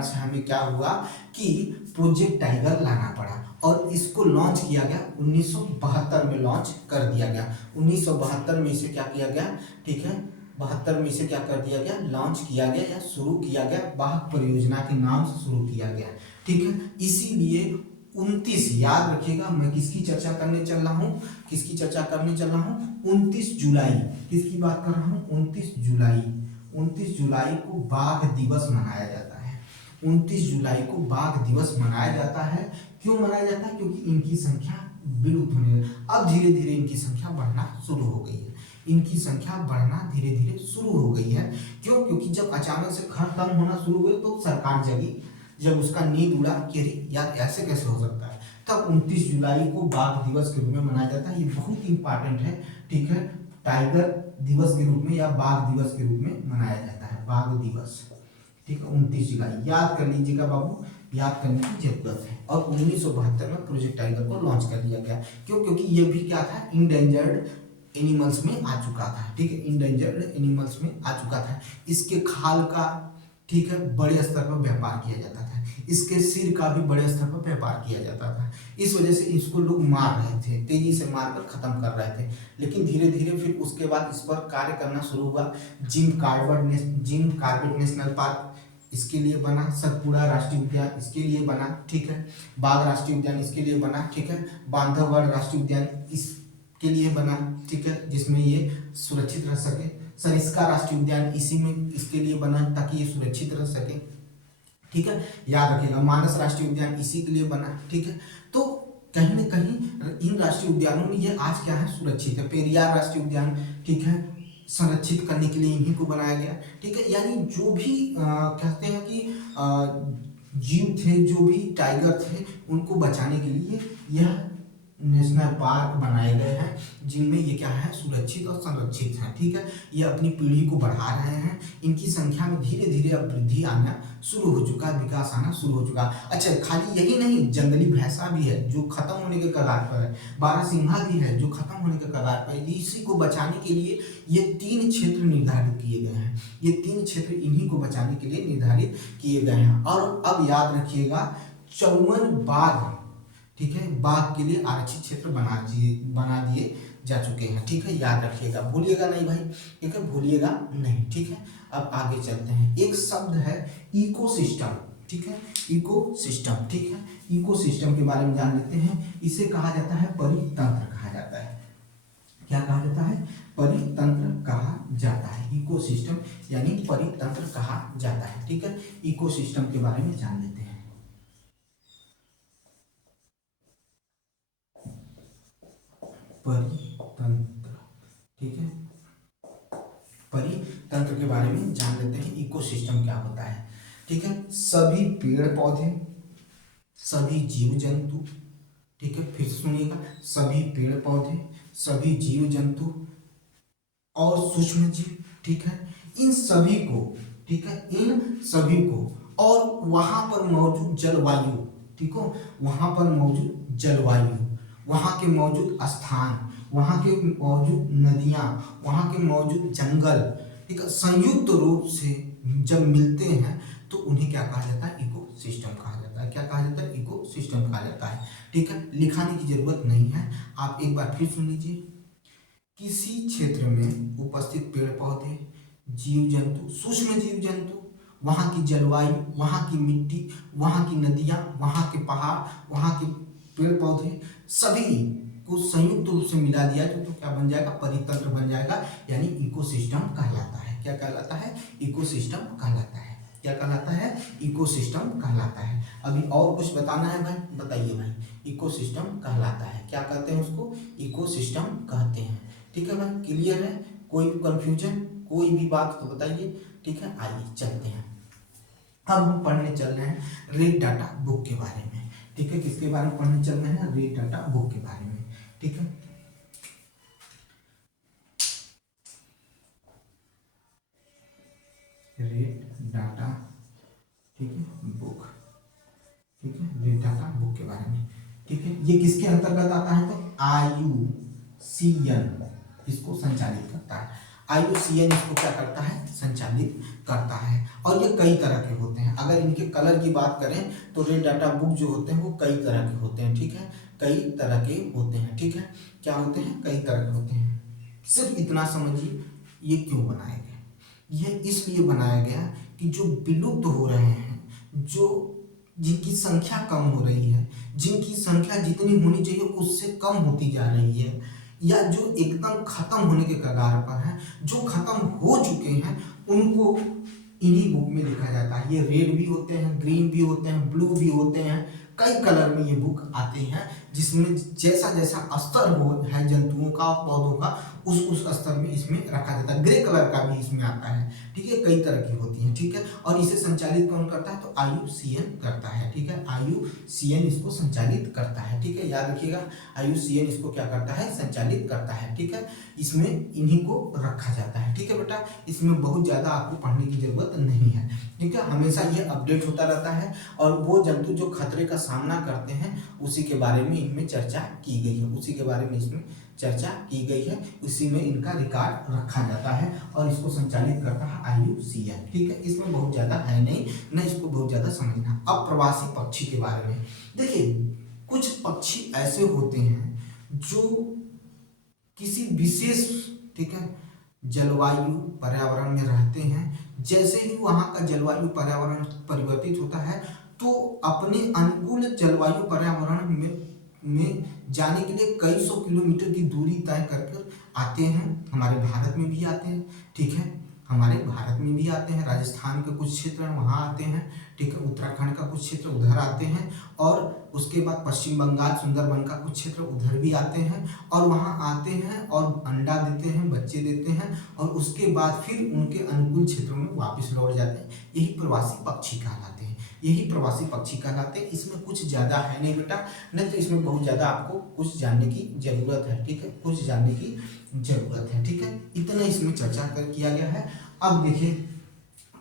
से हमें क्या हुआ कि प्रोजेक्ट टाइगर लाना पड़ा, और इसको लॉन्च किया गया 1972 में, लॉन्च कर दिया गया 1972 में। इसे क्या किया गया, ठीक है, 72 में इसे क्या कर दिया गया, लॉन्च किया गया या शुरू किया गया, बाघ परियोजना के नाम से शुरू किया गया। ठीक है। इसीलिए 29, याद रखिएगा मैं किसकी चर्चा करने चल रहा हूँ, किसकी चर्चा करने चल रहा हूँ, 29 जुलाई, किसकी बात कर रहा हूँ, 29 जुलाई, 29 जुलाई को बाघ दिवस मनाया जाता है। 29 जुलाई को बाघ दिवस मनाया जाता है। क्यों मनाया जाता है? क्योंकि इनकी संख्या विलुप्त होने लगी। अब धीरे धीरे इनकी संख्या बढ़ना शुरू हो गई है, इनकी संख्या बढ़ना धीरे धीरे शुरू हो गई है। क्यों? क्योंकि जब अचानक से खत्म होना शुरू हुए तो सरकार जगी, जब उसका नींद उड़ा कि अरे यार ऐसे कैसे हो सकता है, तब 29 जुलाई को बाघ दिवस के रूप में मनाया जाता है। ये बहुत इंपॉर्टेंट है, ठीक है। टाइगर दिवस के रूप में या बाघ दिवस के रूप में मनाया जाता है, बाघ दिवस, ठीक है। 29 जुलाई याद कर लीजिएगा बाबू, याद करने की जरूरत है। और 1972 में प्रोजेक्ट टाइगर को लॉन्च कर दिया गया। क्यों? क्योंकि ये भी क्या था, इंडेंजर्ड एनिमल्स में आ चुका था, ठीक है, इंडेंजर्ड एनिमल्स में आ चुका था। इसके खाल का, ठीक है, बड़े स्तर पर व्यापार किया जाता था, इसके सिर का भी बड़े स्तर पर व्यापार किया जाता था। इस वजह से इसको लोग मार रहे थे, तेजी से मारकर खत्म कर रहे थे। लेकिन धीरे धीरे फिर उसके बाद इस पर कार्य करना शुरू हुआ। जिम कॉर्बेट नेशनल पार्क इसके लिए बना, सतपुड़ा राष्ट्रीय उद्यान इसके लिए बना, ठीक है, बाघ राष्ट्रीय उद्यान इसके लिए बना, ठीक है, बांधवगढ़ राष्ट्रीय उद्यान इसके लिए बना, ठीक है, जिसमें ये सुरक्षित रह सके। सरिस्का राष्ट्रीय उद्यान इसी में इसके लिए बना ताकि ये सुरक्षित रह सके, ठीक है, याद रखिएगा। मानस राष्ट्रीय उद्यान इसी के लिए बना, ठीक है। तो कहीं न कहीं इन राष्ट्रीय उद्यानों में ये आज क्या है, सुरक्षित है। पेरियार राष्ट्रीय उद्यान, ठीक है, संरक्षित करने के लिए इन्हीं को बनाया गया, ठीक है। यानी जो भी कहते हैं कि जीव थे, जो भी टाइगर थे, उनको बचाने के लिए यह नेशनल पार्क बनाए गए हैं, जिनमें ये क्या है, सुरक्षित और संरक्षित हैं, ठीक है। ये अपनी पीढ़ी को बढ़ा रहे हैं, इनकी संख्या में धीरे धीरे अब वृद्धि आना शुरू हो चुका है, विकास आना शुरू हो चुका है। अच्छा, खाली यही नहीं, जंगली भैंसा भी है जो खत्म होने के कगार पर है, बारहसिंघा भी है जो खत्म होने के कगार पर है। इसी को बचाने के लिए ये 3 क्षेत्र निर्धारित किए गए हैं, ये 3 क्षेत्र इन्हीं को बचाने के लिए निर्धारित किए गए हैं। और अब याद रखिएगा, 54 बाघ, ठीक है, बाघ के लिए आरक्षित क्षेत्र बना दिए जा चुके हैं, ठीक है, याद रखिएगा, भूलिएगा नहीं भाई, ठीक है, भूलिएगा नहीं, ठीक है। अब आगे चलते हैं। एक शब्द है इकोसिस्टम, ठीक है, इकोसिस्टम, ठीक है। इकोसिस्टम के बारे में जान लेते हैं। इसे कहा जाता है परितंत्र कहा जाता है। क्या कहा जाता है? परितंत्र कहा जाता है। इकोसिस्टम यानी परितंत्र कहा जाता है, ठीक है। इकोसिस्टम के बारे में जान लेते हैं। परितंत्र, ठीक है, परितंत्र के बारे में जान लेते हैं। इकोसिस्टम क्या होता है, ठीक है। सभी पेड़ पौधे, सभी जीव जंतु, ठीक है, फिर सुनिएगा, सभी पेड़ पौधे, सभी जीव जंतु और सूक्ष्म जीव, ठीक है, इन सभी को, ठीक है, इन सभी को, और वहां पर मौजूद जलवायु, ठीक हो, वहां पर मौजूद जलवायु, वहां के मौजूद स्थान, वहां के मौजूद नदियां, वहां के मौजूद जंगल, ठीक है, संयुक्त रूप से जब मिलते हैं तो उन्हें क्या कहा जाता है? इकोसिस्टम कहा जाता है। क्या कहा जाता है? इकोसिस्टम कहा जाता है, ठीक है। लिखाने की जरूरत नहीं है, आप एक बार फिर सुन लीजिए। किसी क्षेत्र में उपस्थित पेड़ पौधे, जीव जंतु, सूक्ष्म जीव जंतु, वहाँ की जलवायु, वहाँ की मिट्टी, वहाँ की नदियाँ, वहाँ के पहाड़, वहाँ के पेड़ पौधे, सभी को संयुक्त रूप से मिला दिया तो क्या बन जाएगा? परितंत्र बन जाएगा, यानी इकोसिस्टम कहलाता है। क्या कहलाता है? इकोसिस्टम कहलाता है। क्या कहलाता है? इकोसिस्टम कहलाता है। अभी और कुछ बताना है भाई? बताइए भाई। इकोसिस्टम कहलाता है, क्या कहते हैं उसको? इकोसिस्टम कहते हैं, ठीक है भाई। क्लियर है? कोई भी कंफ्यूजन, कोई भी बात तो बताइए, ठीक है। आइए चलते हैं, अब हम पढ़ने चल रहे हैं रेड डाटा बुक के बारे में, ठीक है। किसके बारे में पढ़ने चल रहे हैं? रेड डाटा बुक के बारे में, ठीक है। रेड डाटा, ठीक है, बुक, ठीक है, रेड डाटा बुक के बारे में, ठीक है। ये किसके अंतर्गत आता है? तो IUCN इसको संचालित करता है। IUCN इसको क्या करता है? संचालित करता है। और ये कई तरह के होते हैं। अगर इनके कलर की बात करें तो रेड डाटा बुक जो होते हैं वो कई तरह के होते हैं, ठीक है, कई तरह के होते हैं, ठीक है। क्या होते हैं? कई तरह के होते हैं। सिर्फ इतना समझिए ये क्यों बनाया गया। यह इसलिए बनाया गया कि जो विलुप्त हो रहे हैं, जो जिनकी संख्या कम हो रही है, जिनकी संख्या जितनी होनी चाहिए उससे कम होती जा रही है, या जो एकदम खत्म होने के कगार पर है, जो खत्म हो चुके हैं, उनको इन्हीं बुक में लिखा जाता है। ये रेड भी होते हैं, ग्रीन भी होते हैं, ब्लू भी होते हैं, कई कलर में ये बुक आते हैं, जिसमें जैसा जैसा स्तर हो है जंतुओं का, पौधों का, उस स्तर में इसमें रखा जाता है। ग्रे कलर का भी इसमें आता है, ठीक है, कई तरह की होती हैं, ठीक है। और इसे संचालित कौन करता है, तो IUCN करता है, ठीक है, IUCN इसको संचालित करता है, ठीक है, याद रखिएगा, IUCN इसको क्या करता है, संचालित करता है, ठीक है। इसमें इन्हीं को रखा जाता है, ठीक है बेटा। इसमें बहुत ज्यादा आपको पढ़ने की जरूरत नहीं है, ठीक है, हमेशा ये अपडेट होता रहता है। और वो जंतु जो खतरे का सामना करते हैं उसी के बारे में इनमें चर्चा की गई है, उसी के बारे में इसमें चर्चा की गई है, उसी में इनका रिकॉर्ड रखा जाता है और इसको संचालित करता है IUCN, ठीक है। इसमें बहुत ज्यादा है नहीं, न इसको बहुत ज्यादा समझना। अब प्रवासी पक्षी के बारे में देखिए, कुछ पक्षी ऐसे होते हैं जो किसी विशेष, ठीक है, जलवायु पर्यावरण में रहते हैं। जैसे ही वहाँ का जलवायु पर्यावरण परिवर्तित होता है तो अपने अनुकूल जलवायु पर्यावरण में जाने के लिए कई सौ किलोमीटर की दूरी तय कर कर आते हैं। हमारे भारत में भी आते हैं, ठीक है, हमारे भारत में भी आते हैं। राजस्थान के कुछ क्षेत्र हैं वहाँ आते हैं, ठीक है, उत्तराखंड का कुछ क्षेत्र उधर आते हैं, और उसके बाद पश्चिम बंगाल सुंदरबन का कुछ क्षेत्र उधर भी आते हैं, और वहाँ आते हैं और अंडा देते हैं, बच्चे देते हैं, और उसके बाद फिर उनके अनुकूल क्षेत्रों में वापस लौट जाते हैं। यही प्रवासी पक्षी कहलाते हैं, यही प्रवासी पक्षी कहलाते हैं। इसमें कुछ ज़्यादा है नहीं बेटा, नहीं तो इसमें बहुत ज़्यादा आपको कुछ जानने की ज़रूरत है, ठीक है, कुछ जानने की ज़रूरत है, ठीक है, इतना इसमें चर्चा किया गया है। अब देखिए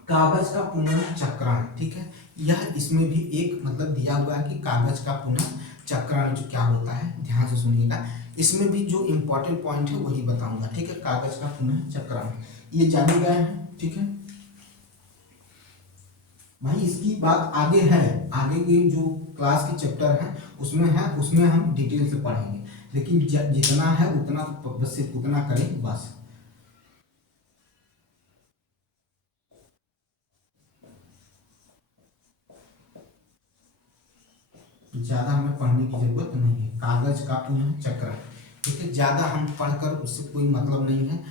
कागज का पुनः चक्रण, ठीक है, यह इसमें भी एक मतलब दिया हुआ है कि कागज का पुनः चक्रण जो क्या होता है, ध्यान से सुनिएगा। इसमें भी जो इम्पोर्टेंट पॉइंट है वही बताऊंगा, ठीक है। कागज का पुनः चक्रण ये जाने गए हैं, ठीक है भाई, इसकी बात आगे है, आगे के जो क्लास के चैप्टर हैं उसमें है, उसमें हम डिटेल से पढ़ेंगे, लेकिन जितना है उतना बस सिर्फ उतना करें बस। ज्यादा हमें पढ़ने की जरूरत नहीं है। कागज का पुनः चक्र, ठीक है, ज्यादा हम पढ़कर उससे कोई मतलब नहीं है।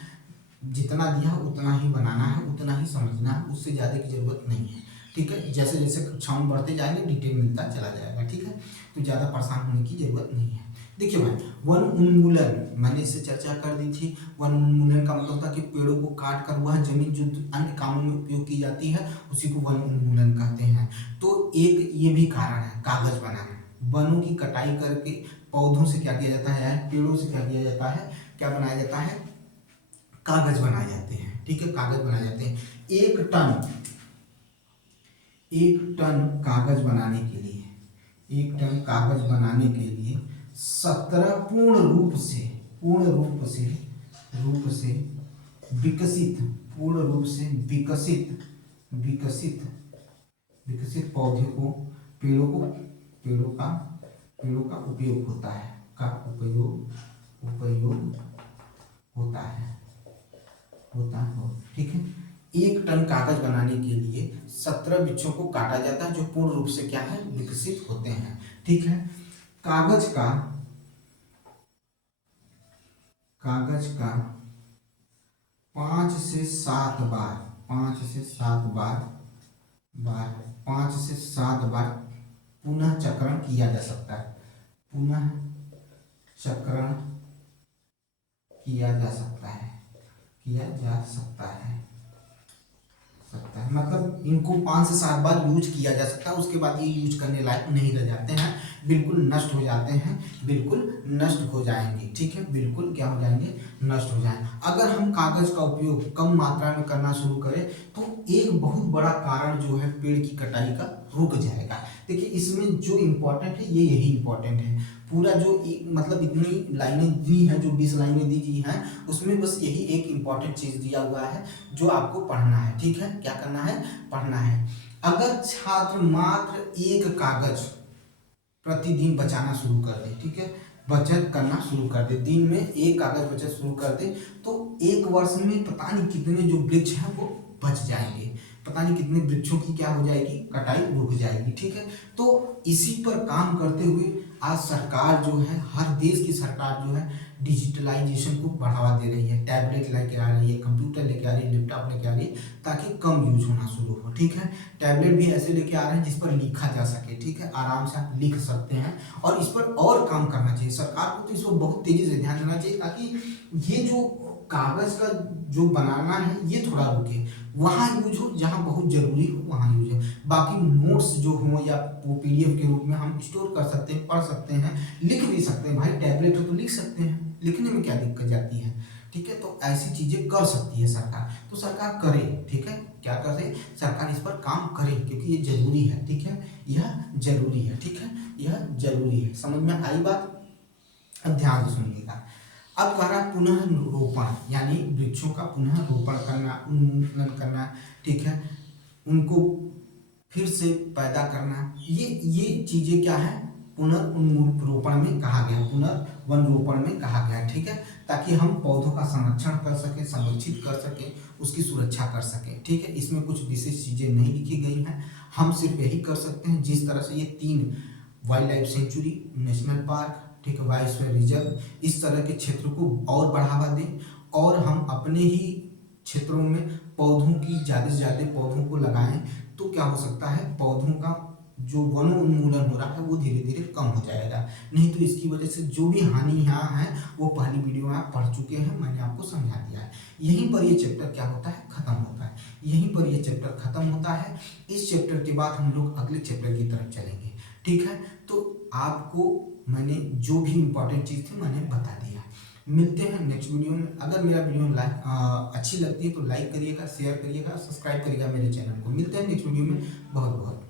जितना दिया उतना ही बनाना है, उतना ही समझना है, उससे ज्यादा की जरूरत नहीं है, ठीक है। जैसे जैसे कक्षाओं में बढ़ते जाएंगे डिटेल मिलता चला जाएगा, ठीक है, तो ज़्यादा परेशान होने की जरूरत नहीं है। देखिए भाई, वन उन्मूलन मैंने इससे चर्चा कर दी थी। वन उन्मूलन का मतलब था कि पेड़ों को काट कर वह जमीन जो अन्य कामों में उपयोग की जाती है उसी को वन उन्मूलन कहते हैं। तो एक ये भी कारण है कागज बनाना, वनों की कटाई करके पौधों से क्या किया जाता है, पेड़ों से क्या किया जाता है, क्या बनाया जाता है, कागज बनाए जाते हैं, ठीक है, कागज बनाए जाते हैं। एक टन कागज बनाने के लिए, एक टन कागज बनाने के लिए 17 पूर्ण रूप से विकसित पौधे को पेड़ों का उपयोग होता है, ठीक है। एक टन कागज बनाने के लिए 17 वृक्षों को काटा जाता है जो पूर्ण रूप से क्या है, विकसित होते हैं, ठीक है। कागज का 5 से 7 बार पुनः चक्रण किया जा सकता है, मतलब इनको 5 से 7 बार यूज किया जा सकता है, उसके बाद ये यूज करने लायक नहीं रह जाते हैं, बिल्कुल नष्ट हो जाते हैं, बिल्कुल नष्ट हो जाएंगे, ठीक है, बिल्कुल क्या हो जाएंगे, नष्ट हो जाएंगे। अगर हम कागज का उपयोग कम मात्रा में करना शुरू करें तो एक बहुत बड़ा कारण जो है पेड़ की कटाई का रुक जाएगा। देखिए इसमें जो इम्पोर्टेंट है ये यही इम्पोर्टेंट है, पूरा जो मतलब इतनी लाइनें दी हैं, जो 20 लाइनें दी गई हैं उसमें बस यही एक इम्पॉर्टेंट चीज दिया हुआ है जो आपको पढ़ना है, ठीक है, क्या करना है, पढ़ना है। अगर छात्र मात्र एक कागज प्रतिदिन बचाना शुरू कर दे, ठीक है, बचत करना शुरू कर दे, दिन में एक कागज बचत शुरू कर दे, तो एक वर्ष में पता नहीं कितने जो वृक्ष हैं वो बच जाएंगे, पता नहीं कितने वृक्षों की क्या हो जाएगी, कटाई रुक जाएगी। ठीक है, तो इसी पर काम करते हुए आज सरकार जो है, हर देश की सरकार जो है डिजिटलाइजेशन को बढ़ावा दे रही है, टैबलेट लेके आ रही है, कंप्यूटर लेके आ रही है, लैपटॉप लेके आ रही है, ताकि कम यूज होना शुरू हो। ठीक है, टैबलेट भी ऐसे लेके आ रहे हैं जिस पर लिखा जा सके। ठीक है, आराम से आप लिख सकते हैं और इस पर और काम करना चाहिए। सरकार को तो इस पर बहुत तेजी से ध्यान देना चाहिए, ताकि ये जो कागज का जो बनाना है ये थोड़ा रुके, वहाँ यूज हो जहाँ बहुत जरूरी हो वहाँ यूज हो। बाकी नोट्स जो हो या वो पीडीएफ के रूप में हम स्टोर कर सकते हैं, पढ़ सकते हैं, लिख भी सकते हैं। भाई टैबलेट हो तो लिख सकते हैं, लिखने में क्या दिक्कत जाती है। ठीक है, तो ऐसी चीजें कर सकती है सरकार, तो सरकार करे। ठीक है, क्या करे सरकार, इस पर काम करे, क्योंकि ये जरूरी है। ठीक है, यह जरूरी है। ठीक है, यह जरूरी है। समझ में आई बात? अब ध्यान से सुनिएगा। अब कह रहा पुनः रोपण, यानी वृक्षों का पुनः रोपण करना, उन्मूलन करना। ठीक है, उनको फिर से पैदा करना, ये चीजें क्या है, पुनर्रोपण में कहा गया, पुनर्वन रोपण में कहा गया। ठीक है, ताकि हम पौधों का संरक्षण कर सके, संरक्षित कर सके, उसकी सुरक्षा कर सके। ठीक है, इसमें कुछ विशेष चीजें नहीं लिखी गई हैं, हम सिर्फ यही कर सकते हैं जिस तरह से ये 3 wild life sanctuary, national park, ठीक है, बायोस्फीयर रिजर्व, इस तरह के क्षेत्र को और बढ़ावा दें, और हम अपने ही क्षेत्रों में पौधों की ज़्यादा से ज़्यादा पौधों को लगाएं। तो क्या हो सकता है, पौधों का जो वनोन्मूलन हो रहा है वो धीरे धीरे कम हो जाएगा। नहीं तो इसकी वजह से जो भी हानि यहाँ है वो पहली वीडियो में आप पढ़ चुके हैं, मैंने आपको समझा दिया है। यहीं पर ये चैप्टर क्या होता है, खत्म होता है। यहीं पर ये चैप्टर खत्म होता है। इस चैप्टर के बाद हम लोग अगले चैप्टर की तरफ चलेंगे। ठीक है, तो आपको मैंने जो भी इंपॉर्टेंट चीज़ थी मैंने बता दिया। मिलते हैं नेक्स्ट वीडियो में। अगर मेरा वीडियो अच्छी लगती है तो लाइक करिएगा, शेयर करिएगा, सब्सक्राइब करिएगा मेरे चैनल को। मिलते हैं नेक्स्ट वीडियो में। बहुत बहुत